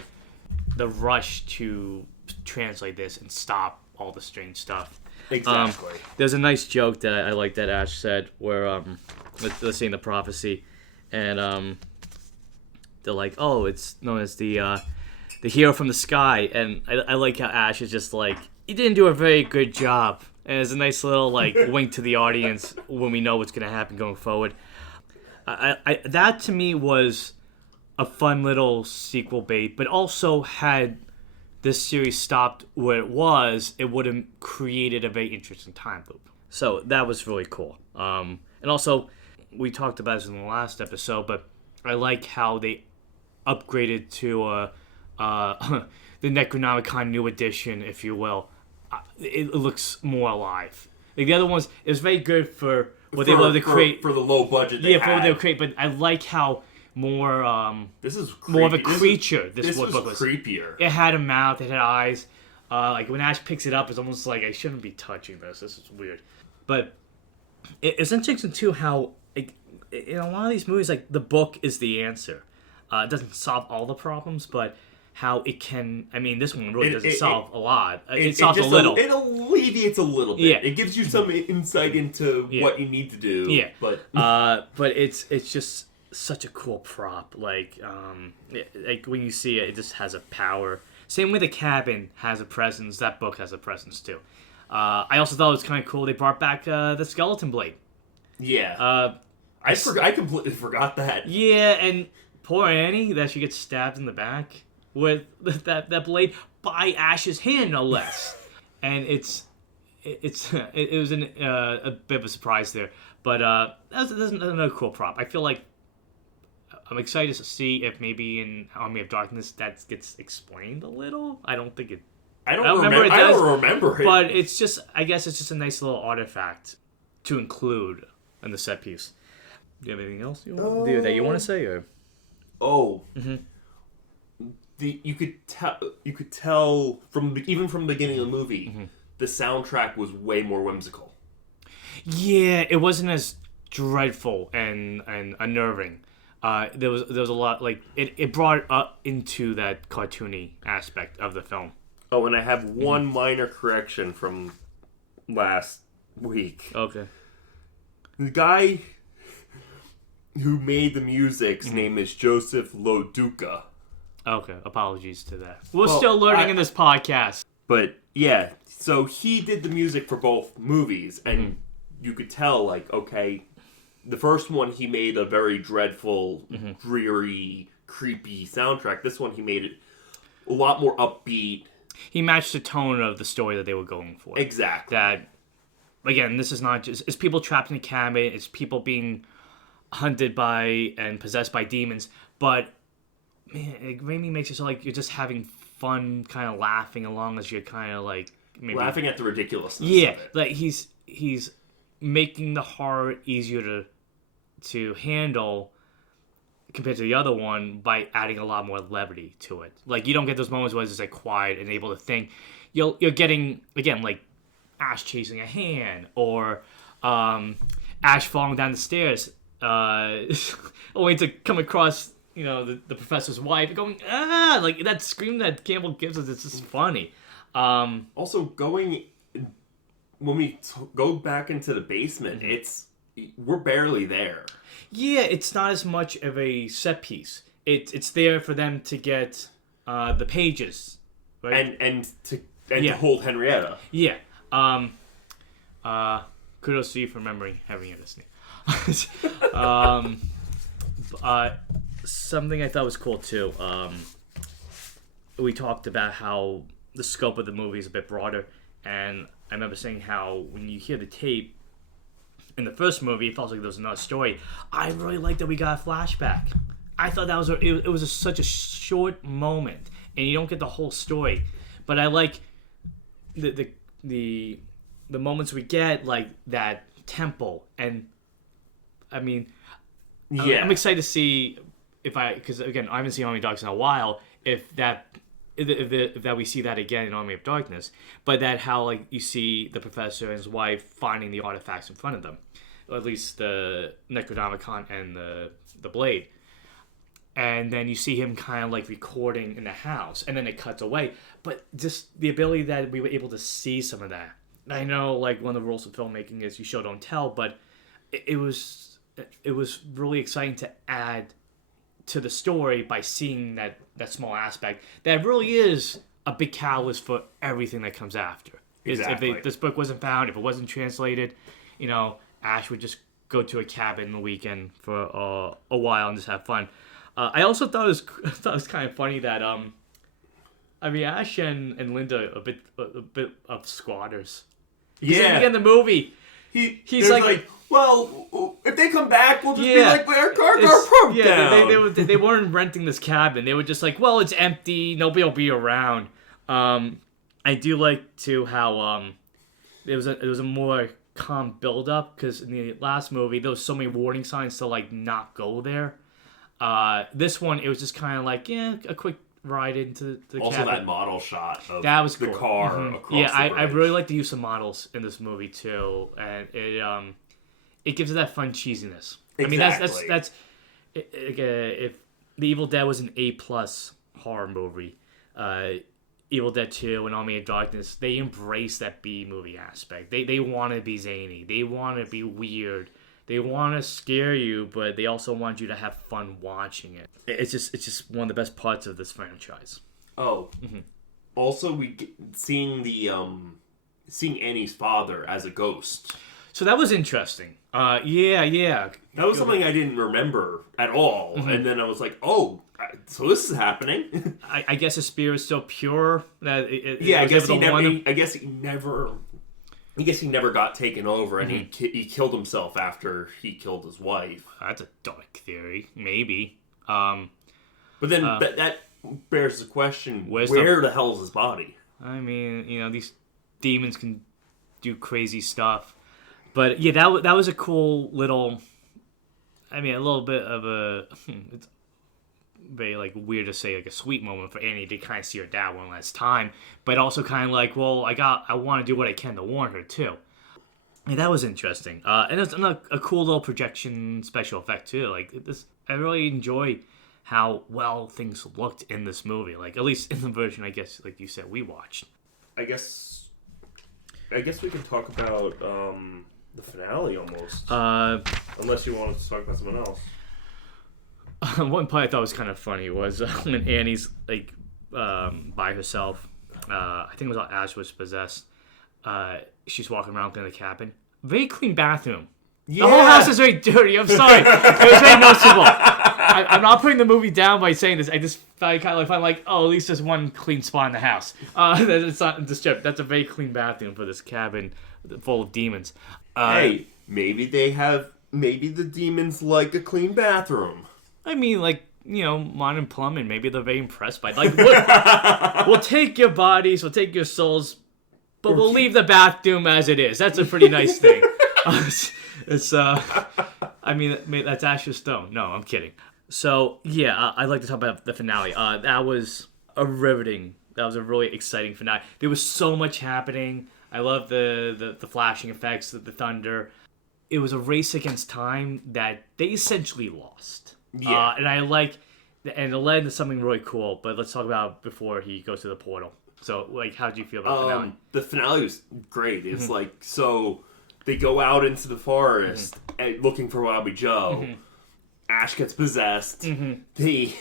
rush to translate this and stop all the strange stuff. Exactly. There's a nice joke that I like that Ash said where let's say in the prophecy, and they're like, oh, it's known as the hero from the sky, and I like how Ash is just like, you didn't do a very good job, and there's a nice little like wink to the audience when we know what's gonna happen going forward. That to me was a fun little sequel bait, but also had this series stopped where it was, it would have created a very interesting time loop. So that was really cool. And also, we talked about this in the last episode, but I like how they upgraded to the Necronomicon New Edition, if you will. It looks more alive. Like the other ones, it was very good for what they wanted to create. For the low budget they had. For what they would create, but I like how more this is creepy. more of a creature this book was. Creepier. It had a mouth, it had eyes. Like when Ash picks it up, it's almost like I shouldn't be touching this. This is weird. But it's interesting too how like, in a lot of these movies, like the book is the answer. It doesn't solve all the problems, but how it can. I mean, this one really doesn't solve a lot. It solves a little. It alleviates a little bit. Yeah. It gives you some insight into what you need to do. Yeah. But it's just such a cool prop. Like when you see it, it just has a power. Same way the cabin has a presence. That book has a presence too. I also thought it was kind of cool. They brought back the skeleton blade. Yeah. I completely forgot that. Yeah, and poor Annie that she gets stabbed in the back with that blade by Ash's hand, no less. And it was a bit of a surprise there, but that's another cool prop. I feel like I'm excited to see if maybe in Army of Darkness that gets explained a little. I don't think it. I don't remember it. But it's just, I guess it's just a nice little artifact to include in the set piece. Do you have anything else that you want to say? Or? Oh. Mm-hmm. You could tell even from the beginning of the movie, the soundtrack was way more whimsical. Yeah, it wasn't as dreadful and unnerving. There was a lot, like it brought it up into that cartoony aspect of the film. Oh, and I have one minor correction from last week. Okay. The guy who made the music's name is Joseph Loduca. Okay, apologies to that. We're still learning in this podcast. But yeah, so he did the music for both movies, and you could tell, like, okay, the first one he made a very dreadful, dreary, creepy soundtrack. This one he made it a lot more upbeat. He matched the tone of the story that they were going for. Exactly. That, again, this is not just... It's people trapped in a cabin. It's people being hunted by and possessed by demons. But, man, it Raimi makes it so like you're just having fun, kind of laughing along as you're kind of like... maybe laughing at the ridiculousness of it. Like he's making the horror easier to handle compared to the other one by adding a lot more levity to it. Like, you don't get those moments where it's just like quiet and able to think. You're getting, again, like Ash chasing a hand or Ash falling down the stairs only to come across, the professor's wife going, like that scream that Campbell gives us, it's just funny. Also, when we go back into the basement, we're barely there. Yeah, it's not as much of a set piece. It's there for them to get the pages, right? And to hold Henrietta. Yeah. Kudos to you for remembering Henrietta's name. Something I thought was cool too. We talked about how the scope of the movie is a bit broader, and I remember saying how when you hear the tape in the first movie, it felt like there was another story. I really liked that we got a flashback. I thought that was it was such a short moment, and you don't get the whole story. But I like the moments we get, like that temple, and I mean, I'm excited to see because again, I haven't seen Army of Darkness in a while. If that we see that again in Army of Darkness, but that how like you see the professor and his wife finding the artifacts in front of them, or at least the Necronomicon and the blade, and then you see him kind of like recording in the house, and then it cuts away. But just the ability that we were able to see some of that. I know like one of the rules of filmmaking is you show don't tell, but it was really exciting to add to the story by seeing that small aspect that really is a big catalyst for everything that comes after. Exactly. If this book wasn't found, if it wasn't translated, Ash would just go to a cabin the weekend for a while and just have fun. I also thought it was kind of funny that I mean, Ash and Linda a bit of squatters. Yeah. In the movie, he's like, well, if they come back, we'll just be like, our car broke down. They weren't renting this cabin. They were just like, well, it's empty. Nobody will be around. I do like too how it was a more calm build up, because in the last movie there was so many warning signs to like not go there. This one, it was just kind of like, a quick ride into the also cabin. That model shot of that was the cool. car across the bridge. I really like the use of models in this movie too, and it gives it that fun cheesiness. Exactly. I mean, that's if The Evil Dead was an A+ horror movie, Evil Dead 2 and Army of Darkness, they embrace that B movie aspect. They want to be zany. They want to be weird. They want to scare you, but they also want you to have fun watching it. It's just one of the best parts of this franchise. Oh, also seeing Annie's father as a ghost. So that was interesting. Yeah. That was something I didn't remember at all, and then I was like, oh, so this is happening. I guess his spirit is still pure. I guess he never got taken over, and he killed himself after he killed his wife. That's a dark theory, maybe. But then that bears the question: where the hell is his body? I mean, these demons can do crazy stuff, but yeah, that was a cool little. I mean, a little bit of a. It's very like weird to say, like a sweet moment for Annie to kind of see her dad one last time, but also kind of like, well, I want to do what I can to warn her too. And that was interesting, and it's a cool little projection special effect too. Like this, I really enjoy how well things looked in this movie. Like at least in the version, I guess, like you said, we watched. I guess we can talk about the finale almost. Unless you wanted to talk about someone else. One part I thought was kind of funny was when Annie's like by herself. I think it was Ash was possessed. She's walking around in the cabin. Very clean bathroom. Yeah. The whole house is very dirty. I'm sorry. It was very noticeable. I'm not putting the movie down by saying this. I just felt kind of like, oh, at least there's one clean spot in the house. It's not disturbed. That's a very clean bathroom for this cabin full of demons. Hey, maybe the demons like a clean bathroom. I mean, like, modern plumbing. Maybe they're very impressed by it. Like, we'll take your bodies, we'll take your souls, but we'll leave the bathroom as it is. That's a pretty nice thing. I mean, that's Asher Stone. No, I'm kidding. So, yeah, I'd like to talk about the finale. That was a really exciting finale. There was so much happening. I love the flashing effects, the thunder. It was a race against time that they essentially lost. Yeah. And it led into something really cool, but let's talk about before he goes to the portal. So, like, how did you feel about the finale? The finale was great. It's like, so they go out into the forest looking for Bobby Joe. Ash gets possessed. The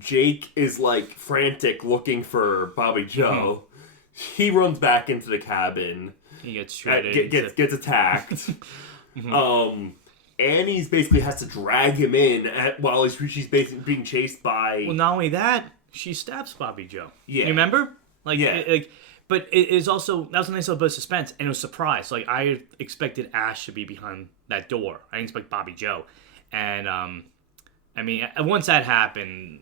Jake is like frantic looking for Bobby Joe. He runs back into the cabin. He gets shredded. Gets attacked. Annie's basically has to drag him in while she's basically being chased by. Well, not only that, she stabs Bobby Joe. Yeah, you remember? But it is also that was a nice little bit of suspense, and it was a surprise. Like I expected Ash to be behind that door. I didn't expect Bobby Joe, and I mean, once that happened,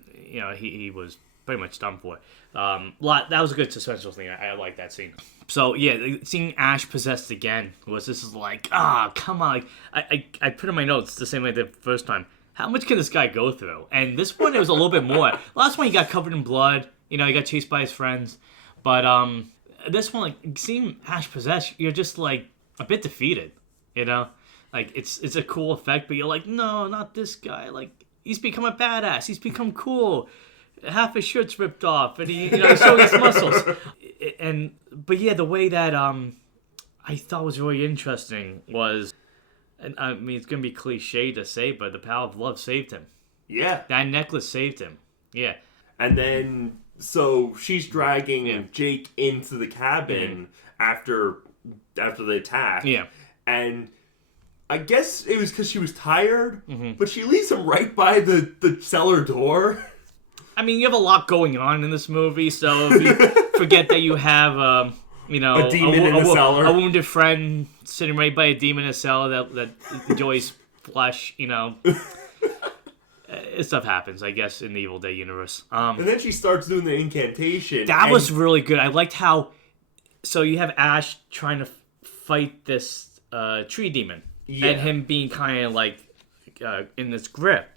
he was pretty much done for. That was a good suspenseful thing. I like that scene. So yeah, seeing Ash possessed again was just like, come on. Like I put in my notes the same way the first time. How much can this guy go through? And this one, it was a little bit more. Last one, he got covered in blood. He got chased by his friends. But this one, like seeing Ash possessed, you're just like a bit defeated. Like it's a cool effect, but you're like, no, not this guy. Like he's become a badass. He's become cool. Half his shirt's ripped off, and he's showing his muscles. But yeah, the way that I thought was really interesting was, and I mean it's gonna be cliche to say, but the power of love saved him. Yeah, that necklace saved him. Yeah, and then so she's dragging Jake into the cabin after the attack. Yeah, and I guess it was because she was tired, but she leaves him right by the cellar door. I mean, you have a lot going on in this movie, so if you forget that you have, a demon in the cellar. A wounded friend sitting right by a demon in a cellar that enjoys flesh, stuff happens, I guess, in the Evil Dead universe. And then she starts doing the incantation. That was really good. I liked how... So you have Ash trying to fight this tree demon. Yeah. And him being kind of like in this grip.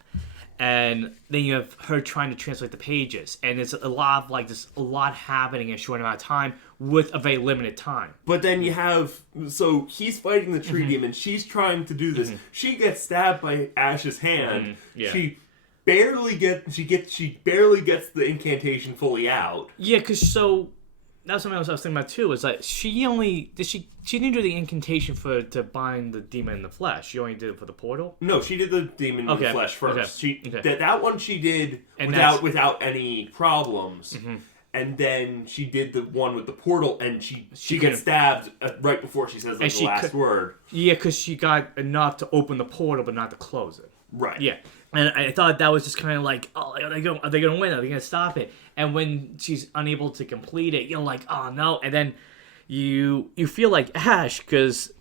And then you have her trying to translate the pages. And it's a lot of like this, a lot happening in a short amount of time with a very limited time. But then you have, so he's fighting the tree demon. She's trying to do this. She gets stabbed by Ash's hand. Yeah. She barely gets the incantation fully out. Yeah, because that was something else I was thinking about too. Was like she didn't do the incantation to bind the demon in the flesh. She only did it for the portal. No, she did the demon in the flesh first. Okay. That one she did without any problems. And then she did the one with the portal, and she gets stabbed right before she says the last word. Yeah, because she got enough to open the portal, but not to close it. Right. Yeah. And I thought that was just kind of like, oh, are they going to win? Are they going to stop it? And when she's unable to complete it, you're like, oh, no. And then you feel like Ash, because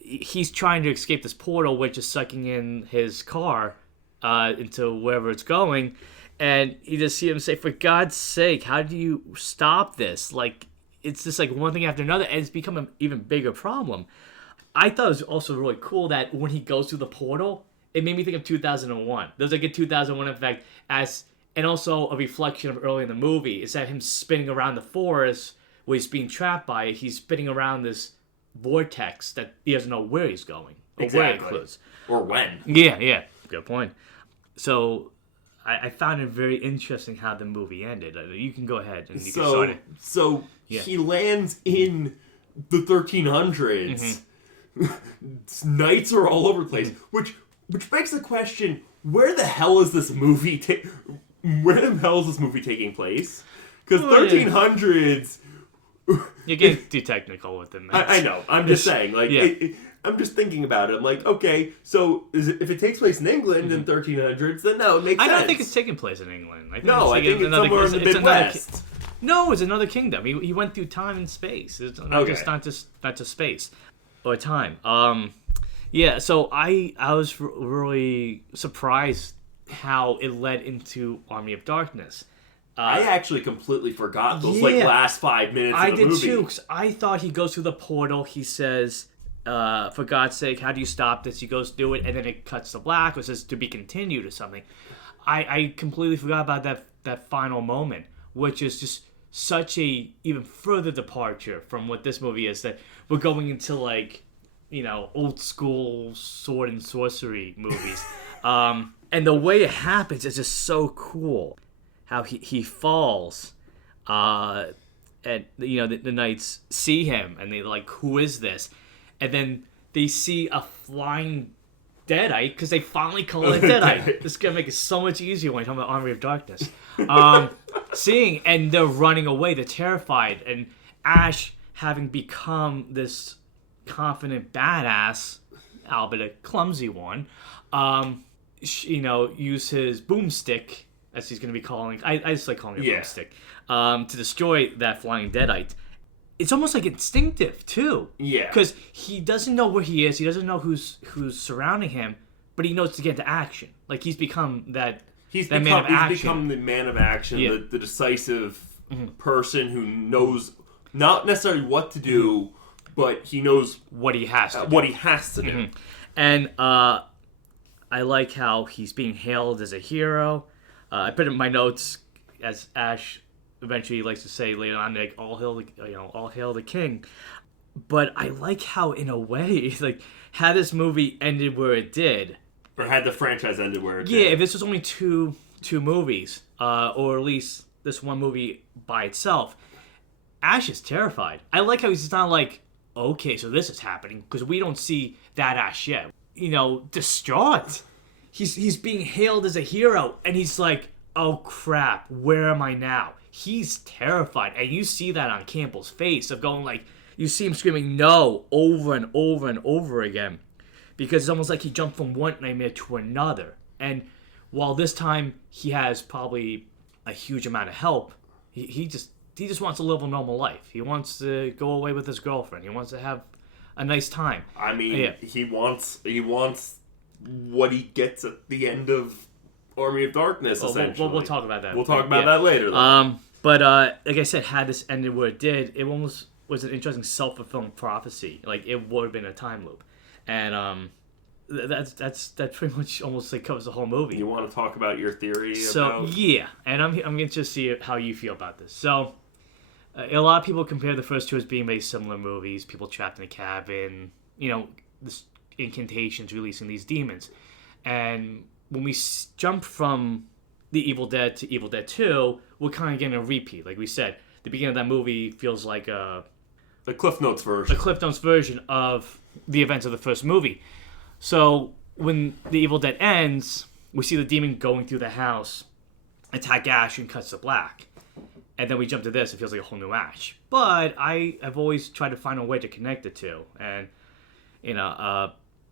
he's trying to escape this portal, which is sucking in his car into wherever it's going. And you just see him say, for God's sake, how do you stop this? Like, it's just like one thing after another, and it's become an even bigger problem. I thought it was also really cool that when he goes through the portal, it made me think of 2001. There's like a 2001 effect, and also a reflection of early in the movie, is that him spinning around the forest where he's being trapped by it. He's spinning around this vortex that he doesn't know where he's going. Or where it includes. Or when. Yeah. Good point. So I found it very interesting how the movie ended. You can go ahead and you can start it. So he lands in the 1300s. Knights are all over the place, which begs the question: where the hell is this movie? Where the hell is this movie taking place? Because 1300s. You're getting too technical with it, man. I know. I'm just saying. Like, I'm just thinking about it. I'm like, okay, so if it takes place in England in 1300s, then no, it makes sense. I don't think it's taking place in England. I think it's somewhere in the Midwest. No, it's another kingdom. He went through time and space. It's not just space or time. Yeah. So I was really surprised how it led into Army of Darkness. I actually completely forgot those last 5 minutes of the movie. I did too, because I thought he goes through the portal, he says, for God's sake, how do you stop this? He goes through it, and then it cuts to black, or says to be continued or something. I completely forgot about that final moment, which is just such a even further departure from what this movie is, that we're going into like, old school sword and sorcery movies. And the way it happens is just so cool. How he falls, and the knights see him, and they're like, "Who is this?" And then they see a flying deadite, because they finally call it deadite. This is gonna make it so much easier when you're talking about Army of Darkness. Seeing, and they're running away. They're terrified, and Ash, having become this confident badass, albeit a clumsy one, use his boomstick, as he's going to be calling... I just like calling it a boomstick. To destroy that flying deadite. It's almost like instinctive, too. Yeah. Because he doesn't know where he is. He doesn't know who's surrounding him. But he knows to get into action. Like, he's become man of action. He's become the man of action. Yeah. The decisive person who knows not necessarily what to do, but he knows... what he has to do. What he has to do. And I like how he's being hailed as a hero. I put in my notes, as Ash eventually likes to say later on, like, all hail the king. But I like how, in a way, like, had this movie ended where it did, or had the franchise ended where it did. Yeah, if this was only two movies, or at least this one movie by itself, Ash is terrified. I like how he's just not like, okay, so this is happening, because we don't see that Ash yet. Distraught. He's being hailed as a hero, and he's like, oh crap, where am I now? He's terrified, and you see that on Campbell's face of going like, you see him screaming no over and over and over again. because it's almost like he jumped from one nightmare to another. And while this time he has probably a huge amount of help, he just wants to live a normal life. He wants to go away with his girlfriend. He wants to have a nice time. I mean, he wants what he gets at the end of Army of Darkness, essentially. We'll talk about that. We'll talk about that later, though. But like I said, had this ended where it did, it almost was an interesting self-fulfilling prophecy. Like, it would have been a time loop. And that's pretty much almost like covers the whole movie. You want to talk about your theory? Yeah, and I'm going to see how you feel about this. So, a lot of people compare the first two as being very similar movies. People trapped in a cabin, this incantations releasing these demons. And when we jump from The Evil Dead to Evil Dead 2, we're kind of getting a repeat. Like we said, the beginning of that movie feels like a Cliff Notes version. A Cliff Notes version of the events of the first movie. So when The Evil Dead ends, we see the demon going through the house, attack Ash, and cuts to black. And then we jump to this, it feels like a whole new Ash. But I've always tried to find a way to connect the two. And,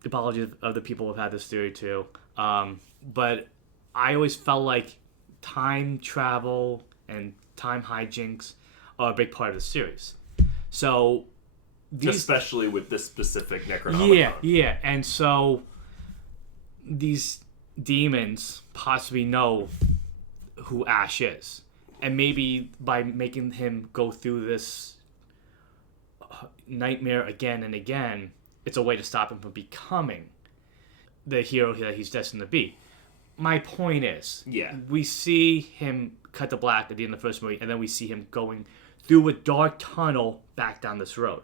apologies of the people who've had this theory too. But I always felt like time travel and time hijinks are a big part of the series. So, especially with this specific Necronomicon. Yeah. And so, these demons possibly know who Ash is. And maybe by making him go through this nightmare again and again, it's a way to stop him from becoming the hero that he's destined to be. My point is, we see him cut to black at the end of the first movie, and then we see him going through a dark tunnel back down this road.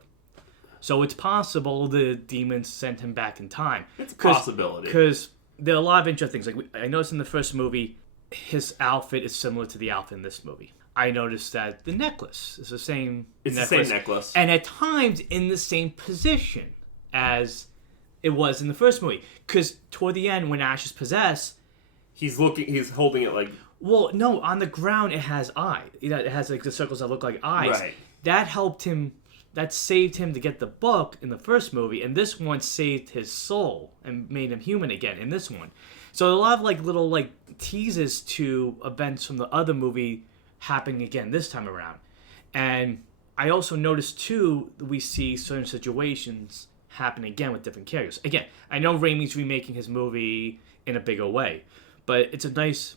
So it's possible the demons sent him back in time. It's a possibility. Because there are a lot of interesting things. Like I noticed in the first movie, his outfit is similar to the outfit in this movie. I noticed that the necklace is the same necklace. The same necklace. And at times in the same position as it was in the first movie. Because toward the end, when Ash is possessed, he's holding it like... Well, no, on the ground it has eyes. It has like the circles that look like eyes. Right. That helped him, that saved him to get the book in the first movie, and this one saved his soul and made him human again in this one. So a lot of like little like teases to events from the other movie happening again this time around. And I also noticed too, we see certain situations happen again with different characters. Again, I know Raimi's remaking his movie in a bigger way, but it's a nice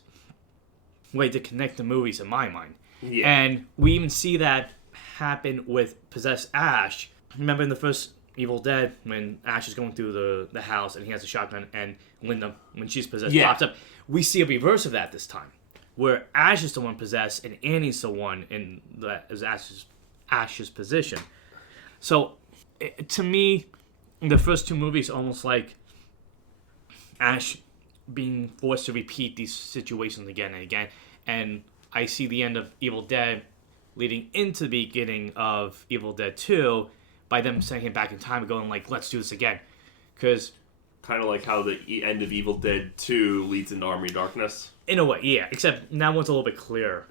way to connect the movies in my mind. Yeah. And we even see that happen with possessed Ash. Remember in the first Evil Dead, when Ash is going through the house and he has a shotgun, and Linda, when she's possessed, pops up. We see a reverse of that this time, where Ash is the one possessed and Annie's the one in Ash's position. So, to me, the first two movies almost like Ash being forced to repeat these situations again and again. And I see the end of Evil Dead leading into the beginning of Evil Dead 2 by them sending him back in time and going like, let's do this again. Because... kind of like how the end of Evil Dead 2 leads into Army of Darkness. In a way, yeah. Except that one's a little bit clearer.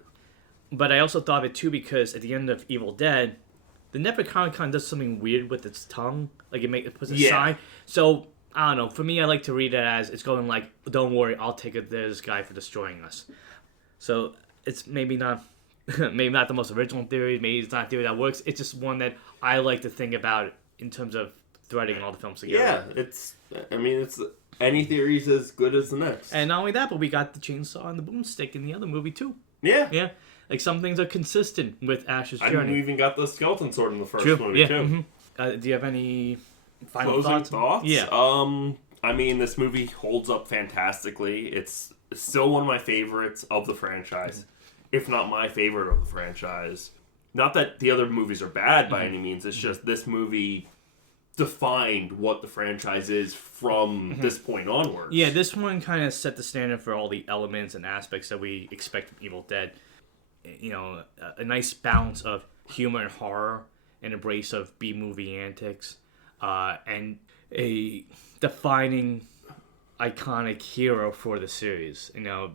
But I also thought of it too because at the end of Evil Dead, the Necronomicon does something weird with its tongue. Like it puts a sign. So, I don't know. For me, I like to read it as it's going like, don't worry, I'll take it. There's this guy for destroying us. So, it's maybe not the most original theory. Maybe it's not a theory that works. It's just one that I like to think about in terms of threading all the films together. Yeah, it's any theory's as good as the next. And not only that, but we got the chainsaw and the boomstick in the other movie too. Yeah. Yeah. Like some things are consistent with Ash's journey. I mean, we even got the skeleton sword in the first movie yeah. too. Mm-hmm. Do you have any final closing thoughts? Yeah. I mean, this movie holds up fantastically. It's still one of my favorites of the franchise, if not my favorite of the franchise. Not that the other movies are bad by any means. It's just this movie defined what the franchise is from this point onwards. Yeah, this one kind of set the standard for all the elements and aspects that we expect from Evil Dead. You know, a nice balance of humor and horror, an embrace of B-movie antics, and a defining, iconic hero for the series. You know,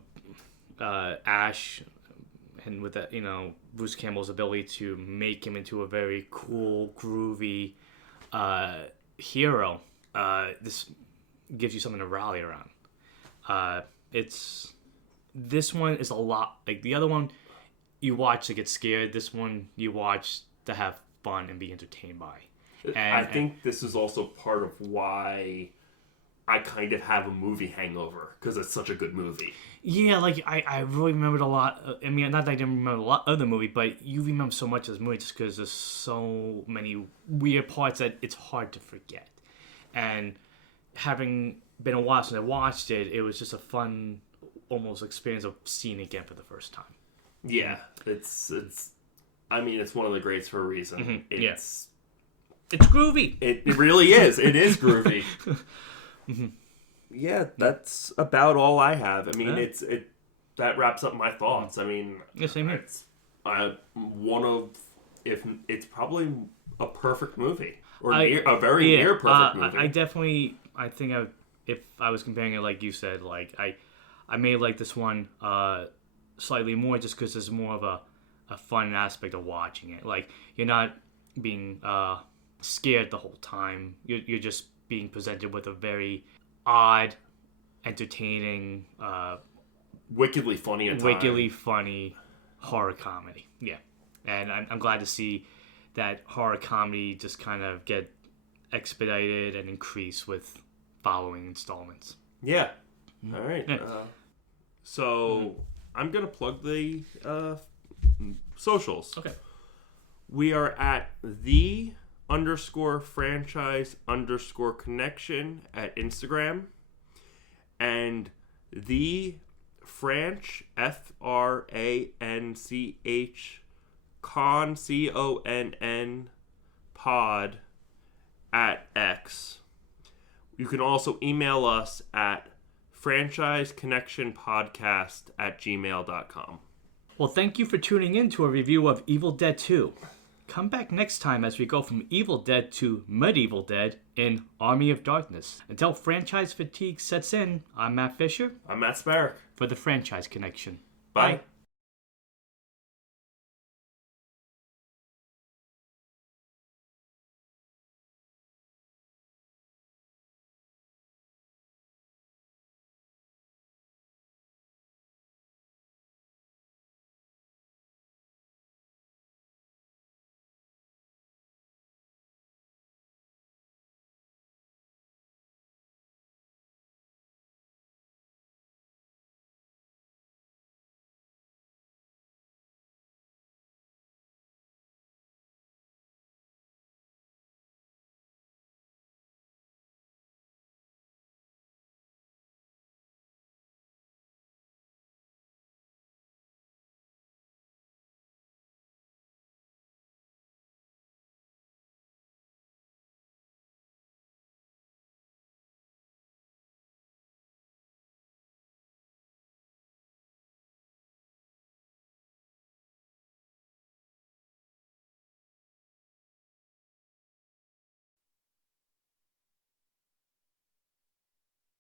Ash, and with that, you know, Bruce Campbell's ability to make him into a very cool, groovy hero. This gives you something to rally around. This one is a lot like the other one. You watch to get scared. This one you watch to have fun and be entertained by. I think this is also part of why I kind of have a movie hangover, because it's such a good movie. Yeah, like I really remembered a lot. I mean, not that I didn't remember a lot of the movie, but you remember so much of this movie just because there's so many weird parts that it's hard to forget. And having been a while since I watched it, it was just a fun, almost experience of seeing it again for the first time. Yeah, it's. I mean, it's one of the greats for a reason. Mm-hmm. It's groovy. It really is. It is groovy. Yeah, that's about all I have. I mean, that wraps up my thoughts. I mean, same here. It's it's probably a perfect movie, or a very near perfect movie. I think if I was comparing it like you said, like I may like this one slightly more just because there's more of a fun aspect of watching it. Like, you're not being scared the whole time. You're just being presented with a very odd, entertaining, wickedly funny horror comedy. Yeah, and I'm glad to see that horror comedy just kind of get expedited and increase with following installments. Yeah. All right. Yeah. So I'm gonna plug the socials. Okay. We are at _franchise_connection at Instagram, and the Franch FRANCH CONN pod at X. You can also email us at franchiseconnectionpodcast@gmail.com. Well, thank you for tuning in to a review of Evil Dead 2. Come back next time as we go from Evil Dead to Medieval Dead in Army of Darkness. Until franchise fatigue sets in, I'm Matt Fisher. I'm Matt Sparrow. For the Franchise Connection. Bye.